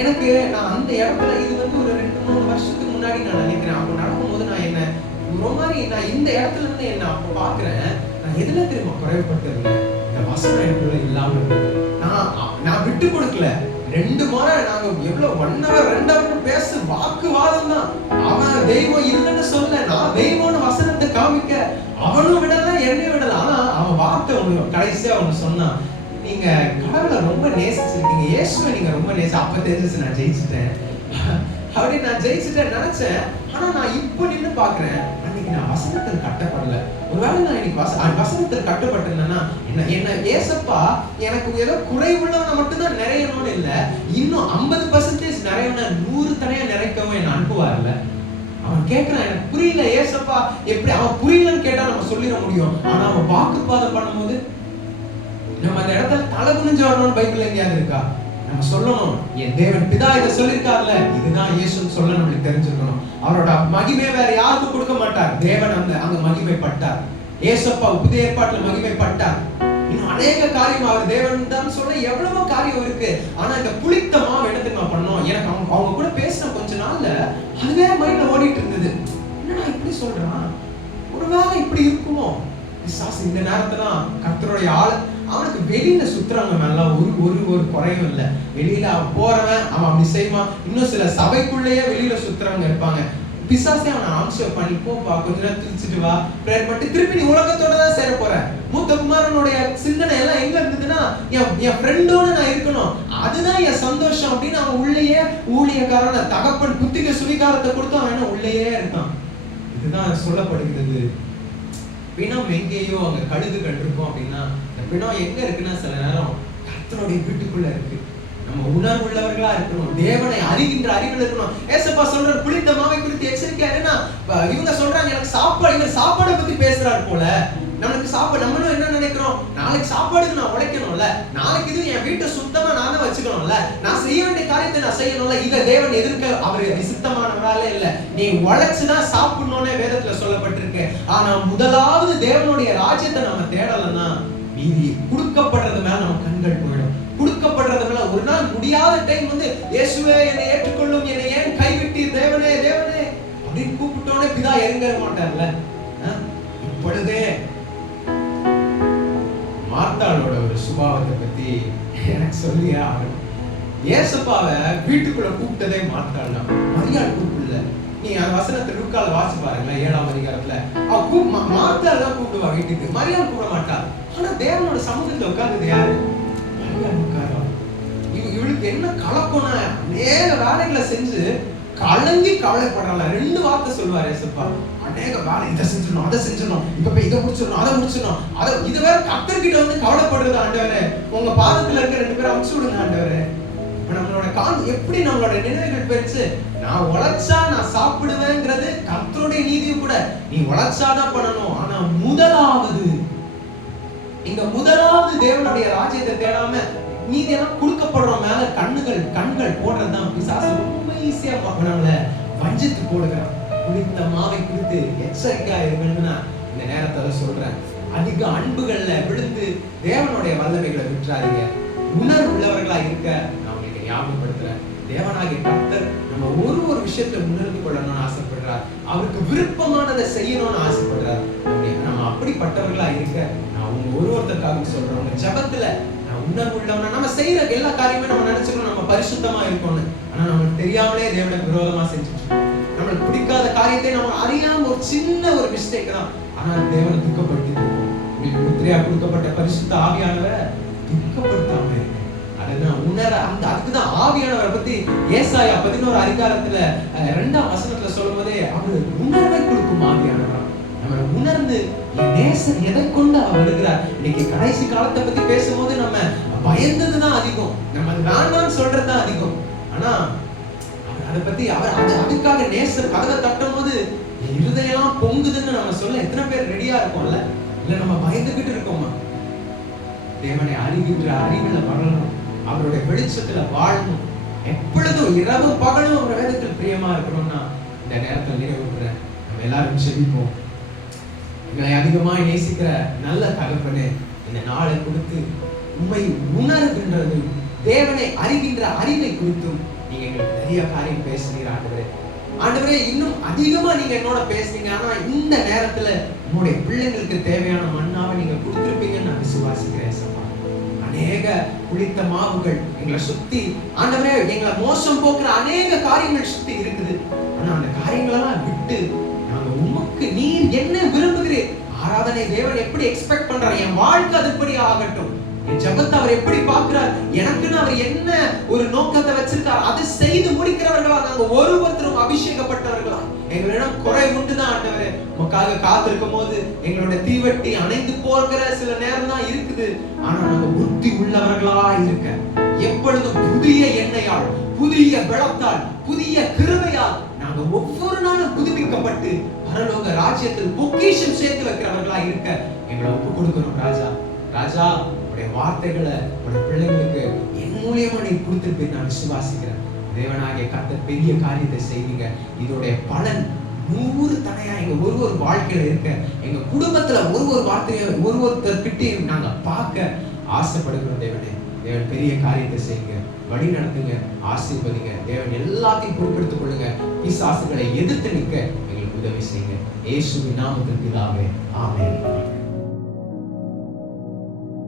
எனக்கு நான் அந்த இடத்துல இது வந்து ஒரு 2-3 வருஷத்துக்கு முன்னாடி நான் நினைக்கிறேன். அப்போ நடக்கும்போது நான் என்ன ஒரு மாதிரி நான் இந்த இடத்துல இருந்து என்ன அப்போ பாக்குறேன், நான் எதுல தெரியுமா குறைவுபட்டிருந்தேன், இந்த வசனம் எனக்குள்ள இல்லாம இருந்தது. நான் விட்டு கொடுக்கல. 2 முறை நாங்க எவ்வளவு 1 hour 2 hour பேச வாக்குவாதம் தான். அவன் தெய்வம் இல்லைன்னு சொல்ல, நான் தெய்வம்னு வசனத்தை காமிக்க அவனும் விடல என்னையும் விடல. ஆனா அவன் வார்த்தை ஒண்ணு கடைசியா ஒண்ணு சொன்னான், நீங்க கடவுளை ரொம்ப நேசிச்சிருக்கீங்க, இயேசுவை நீங்க ரொம்ப அப்ப தெரிஞ்சிச்சு நான் ஜெயிச்சுட்டேன் அப்படின்னு நான் ஜெயிச்சுட்டேன் நினைச்சேன். ஆனா நான் இப்ப நின்று பாக்குறேன், அன்னைக்கு நான் வசனத்தில் கட்டப்படல. ஒருவேளை நான் இன்னைக்கு வசனத்தில் கட்டப்பட்டிருந்தேன்னா என்ன ஏசப்பா எனக்கு ஏதோ குறைவுள்ளவனை மட்டும்தான் நிறையணும்னு இல்ல, இன்னும் 50% நிறையவன 100 தடையா நிறைக்கவும் என்ன அனுப்புவார்ல. அவன் கேட்கிறான், எனக்கு புரியல ஏசப்பா எப்படி. அவன் புரியலன்னு கேட்டா நம்ம சொல்லிட முடியும். ஆனா அவன் வாக்குப்பாதம் பண்ணும்போது நம்ம அந்த இடத்துல தலை குனிஞ்சு வரணும்னு பைபிள்ல எங்கேயாவது இருக்கா? நம்ம சொல்லணும், என் தேவன் பிதா இதை சொல்லியிருக்காருல, இதுதான் இயேசுன்னு சொல்ல நம்மளுக்கு தெரிஞ்சிருக்கணும். அவரோட மகிமை வேற யாருக்கும் கொடுக்க மாட்டார். தேவன் அங்க மகிமை பட்டார். ஏசப்பா புதிய ஏற்பாட்டுல மகிமை பட்டார். இன்னும் அநேக காரியம் அவர் தேவன் தான் சொல்ல எவ்வளவோ காரியம் இருக்கு. ஆனா இந்த புளித்த மாவு இடத்துக்கு நான் பண்ணோம். எனக்கு அவங்க கூட பேசின கொஞ்ச நாள்ல அதுவே மைண்ட்ல ஓடிட்டு இருந்தது. என்னடா இப்படி சொல்றான், ஒருவேளை இப்படி இருக்குமோ? இந்த நேரத்துல கர்த்தருடைய ஆள் அவனுக்கு வெளியில சுத்துறவங்க மேல ஒரு குறையும் இல்லை. வெளியில போறவன் அவன் அப்படி செய்வான். இன்னும் சில சபைக்குள்ளேயே வெளியில சுத்துறவங்க இருப்பாங்க. பிசாசே அவனை ஆன்சர் பண்ணி போப்பா, கொஞ்ச நேரம் திருச்சிட்டு வா, பிரேயர் பண்ணிட்டு திருப்பி நீ உலகத்தோட தான் சேர போற. மூத்த குமாரனுடைய சிந்தனை எல்லாம் எங்க இருந்ததுன்னா, என் ஃப்ரெண்டோட நான் இருக்கணும், அதுதான் என் சந்தோஷம் அப்படின்னு அவன் உள்ளேயே ஊழியக்காரன தகப்பன் புத்திக சுவிகாரத்தை கொடுத்து அவன் என்ன உள்ளேயே இருக்கான். இதுதான் சொல்லப்படுகிறது. பிணம் எங்கேயோ அங்க கழுது கண்டிருக்கும் அப்படின்னா, இந்த பிணம் எங்க இருக்குன்னா சில நேரம் கர்த்தருடைய வீட்டுக்குள்ள இருக்கு. நம்ம உணர்வுள்ளவர்களா இருக்கணும், தேவனை அறிகின்ற அறிவில் இருக்கணும். ஏசப்பா சொல்ற புளித்த மாவை குறித்து எச்சரிக்கையா இருந்தா, இவங்க சொல்றாங்க எனக்கு சாப்பாடு, இவர் சாப்பாடை பத்தி பேசுறாரு போல. நமக்கு சாப்பாடு, நம்மளும் என்ன நினைக்கிறோம், நாளைக்கு சாப்பாடுக்கு நான் உழைக்கணும்ல, நாளைக்கு இது என் வீட்டை சுத்தமா நான் தான் வச்சுக்கணும்ல, நான் செய்ய வேண்டிய காரியத்தை நான் செய்யணும்ல. இதை தேவன் எதிர்க்க அவர் விசித்தமானவராலே இல்ல, நீ உழைச்சுதான் சாப்பிடணும்னே வேதத்துல சொல்லப்பட்டிருக்கு. ஆனா முதலாவது தேவனுடைய ராஜ்யத்தை நம்ம தேடலன்னா மீதி கொடுக்கப்படுறது மேல நம்ம கண்கள் போயிடும். கொடுக்கப்படுறது மேல ஒரு நாள் முடியாத டைம் வந்து இயேசுவே என்னை ஏற்றுக்கொள்ளும், என்னை ஏன் கைவிட்டீர் தேவனே தேவனே அப்படின்னு கூப்பிட்டோன்னே பிதா இறங்க மாட்டார்ல. இப்பொழுதே மார்த்தாளோட ஒரு சுபாவத்தை பத்தி எனக்கு சொல்லியே ஆகணும். ஏசப்பாவை வீட்டுக்குள்ள கூப்பிட்டதே மார்த்தாள் தான், மரியாள் கூப்பிடல. நீ அந்த வசனத்தை லூக்கால வாசி பாருங்களேன், 7ஆம் அதிகாரத்துல அவ மார்த்தாள் தான் கூப்பிடுவா வீட்டுக்கு, மரியாள் கூப்பிட மாட்டா. ஆனா தேவனோட சமூகத்துல உட்கார்ந்தது யாரு? மரியாள் உட்காரா. இவளுக்கு என்ன கலக்கம்னா, அநேக வேலைகளை செஞ்சு கலங்கி கவலைப்படுறாள். 2 வார்த்தை சொல்லுவார் ஏசப்பா, அநேக வேலை, இதை செஞ்சிடணும் அதை செஞ்சிடணும், இப்ப போய் இதை முடிச்சிடணும் அதை முடிச்சிடணும், அதை இது வேற கர்த்தர்கிட்ட வந்து கவலைப்படுறது. ஆண்டவரே உங்க பாதத்துல இருக்க 2 பேரும் அமுச்சு விடுங்க ஆண்டவரே. நம்மளோட எப்படி நம்மளோட நினைவுகள் பெருச்சு, நான் உழைச்சா நான் சாப்பிடுவேங்கிறது கர்த்தருடைய நீதியும் கூட. நீ உழைச்சாதான் பண்ணணும். ஆனா முதலாவது தேவனுடைய ராஜ்யத்தை தேடாம மீதி எல்லாம் கொடுக்கப்படுறோம் மேல கண்கள் போடுறதுதான் பிசாசு ரொம்ப ஈஸியா நம்மள வஞ்சித்து போடுகிறான். குளித்த மாவை குறித்து எச்சரிக்கையா இருக்கணும்னு இந்த நேரத்துல சொல்றேன். அதிக அன்புகள்ல விழுந்து தேவனுடைய வல்லமைகளை விட்டுறாதீங்க. உணர்வு உள்ளவர்களா இருக்க நான் உங்களுக்கு ஞாபகப்படுத்துறேன். தேவனாகிய கர்த்தர் நம்ம ஒரு விஷயத்தை உணர்ந்து கொள்ளணும்னு ஆசைப்படுறார். அவருக்கு விருப்பமானதை செய்யணும்னு ஆசைப்படுறார். நம்ம அப்படிப்பட்டவர்களா இருக்க நான் உங்க ஒருத்தருக்காக சொல்றேன். உங்க ஜபத்துல நான் உணர்வு உள்ளவனா, நம்ம செய்யற எல்லா காரியமே நம்ம நினைச்சுக்கணும் நம்ம பரிசுத்தமா இருக்கோம்னு. ஆனா நமக்கு தெரியாமலே தேவனுக்கு விரோதமா செஞ்சுட்டு இருக்கோம். நம்மளுக்கு பிடிக்காத காரியத்தை நம்ம அறியாம ஒரு சின்ன ஒரு மிஸ்டேக் தான், ஆனா தேவனை துக்கப்படுத்தி இருக்கோம். உங்களுக்கு முத்திரையா கொடுக்கப்பட்ட பரிசுத்த ஆவியானவரை துக்கப்படுத்தாம இருக்கு. அதுதான் உணர, அதுக்குதான் ஆவியானவரை பத்தி ஏசாயா 11 அதிகாரத்துல 2ஆம் வசனத்துல சொல்லும் போதே அவர் உணர்வை கொடுக்கும் ஆவியானவர். நம்ம உணர்ந்து நேசர் எதை கொண்டு அவர் வருகிறார். இன்னைக்கு கடைசி காலத்தை பத்தி பேசும்போது நம்ம பயந்ததுதான் அதிகம், நம்ம வேண்டாம்னு சொல்றதுதான் அதிகம். ஆனா அதை பத்தி அதுக்காக நேசர் கதவை தட்டும் போது இருதயம் பொங்குதுன்னு நம்ம சொல்ல எத்தனை பேர் ரெடியா இருக்கோம்ல? இல்ல நம்ம பயந்துகிட்டு இருக்கோமா? தேவனை அறிகின்ற அறிவுல வளரணும், அவருடைய வெளிச்சத்துல வாழணும், எப்பொழுதும் இரவு பகலும் அவர் வேதத்தில் பிரியமா இருக்கணும்னா இந்த நேரத்தில் நிறைவுறேன். நம்ம எல்லாரும் செபிப்போம். எங்களை அதிகமாக நேசிக்கிற நல்ல தகப்பனே, இந்த நாளை கொடுத்து உண்மை உணர்கின்றது, தேவனை அறிகின்ற அறிவை குறித்தும் நீங்க எங்களுக்கு நிறைய காரியம் பேசுறீங்க ஆண்டவரே. இன்னும் அதிகமா நீங்க என்னோட பேசுறீங்க. ஆனா இந்த நேரத்துல உங்களுடைய பிள்ளைங்களுக்கு தேவையான மன்னாவை நீங்க கொடுத்திருப்பீங்கன்னு நான் விசுவாசிக்கிறேன். அநேக குளித்த மாவுகள் எங்களை சுத்தி ஆண்டவரே, எங்களை மோசம் போக்குற அநேக காரியங்கள் சுத்தி இருக்குது. ஆனா அந்த காரியங்களெல்லாம் விட்டு நாங்க உமக்கு நீர் என்ன விரும்புகிறீர், ஆராதனை தேவன் எப்படி எக்ஸ்பெக்ட் பண்றார், என் வாழ்க்கை அதுபடி ஆகட்டும், என் ஜபத்தை அவர் எப்படி பார்க்கிறார், எனக்குன்னு அவர் என்ன ஒரு நோக்கத்தை வச்சிருக்கார், அதை செய்து முடிக்கிறவர்களா நாங்க ஒருவரும் அபிஷேகப்பட்டவர்களா. எங்களிடம் குறை உண்டுதான் ஆண்டவரே. உமக்காக காத்திருக்கும் போது எங்களுடைய தீவட்டி அணைந்து போகிற சில நேரம் தான் இருக்குது. ஆனா நாங்க புத்தி உள்ளவர்களா இருக்க எப்பொழுதும் புதிய எண்ணெயால், புதிய பலத்தால், புதிய கிருபையால் நாங்க நாங்க ஒவ்வொரு நாளும் புதுப்பிக்கப்பட்டு பரலோக ராஜ்யத்தில் பொக்கிஷம் சேர்த்து வைக்கிறவர்களா இருக்க எங்களை ஒப்பு கொடுக்கிறோம் ராஜா. ராஜா, உடைய வார்த்தைகளை உடைய பிள்ளைங்களுக்கு என் மூலியமா நீ கொடுத்துருப்பேன் நான் விசுவாசிக்கிறேன். தேவனாகிய கர்த்தர் பெரிய காரியத்தை செய்வீங்க. இதோடைய பலன் 100 தடையா எங்க ஒரு வாழ்க்கையில இருக்க, எங்க குடும்பத்துல ஒரு வார்த்தையை ஒருத்தர்கிட்டையும் நாங்க பார்க்க ஆசைப்படுகிறோம். தேவனே, தேவன் பெரிய காரியத்தை செய்யுங்க, வழி நடத்துங்க, ஆசீர்வதிங்க. தேவன் எல்லாத்தையும் பொறுப்பெடுத்துக் கொள்ளுங்க. பிசாசுகளை எதிர்த்து நிற்க எங்களுக்கு உதவி செய்யுங்க. இயேசுவின் நாமத்தில் பிதாவே, ஆமென்.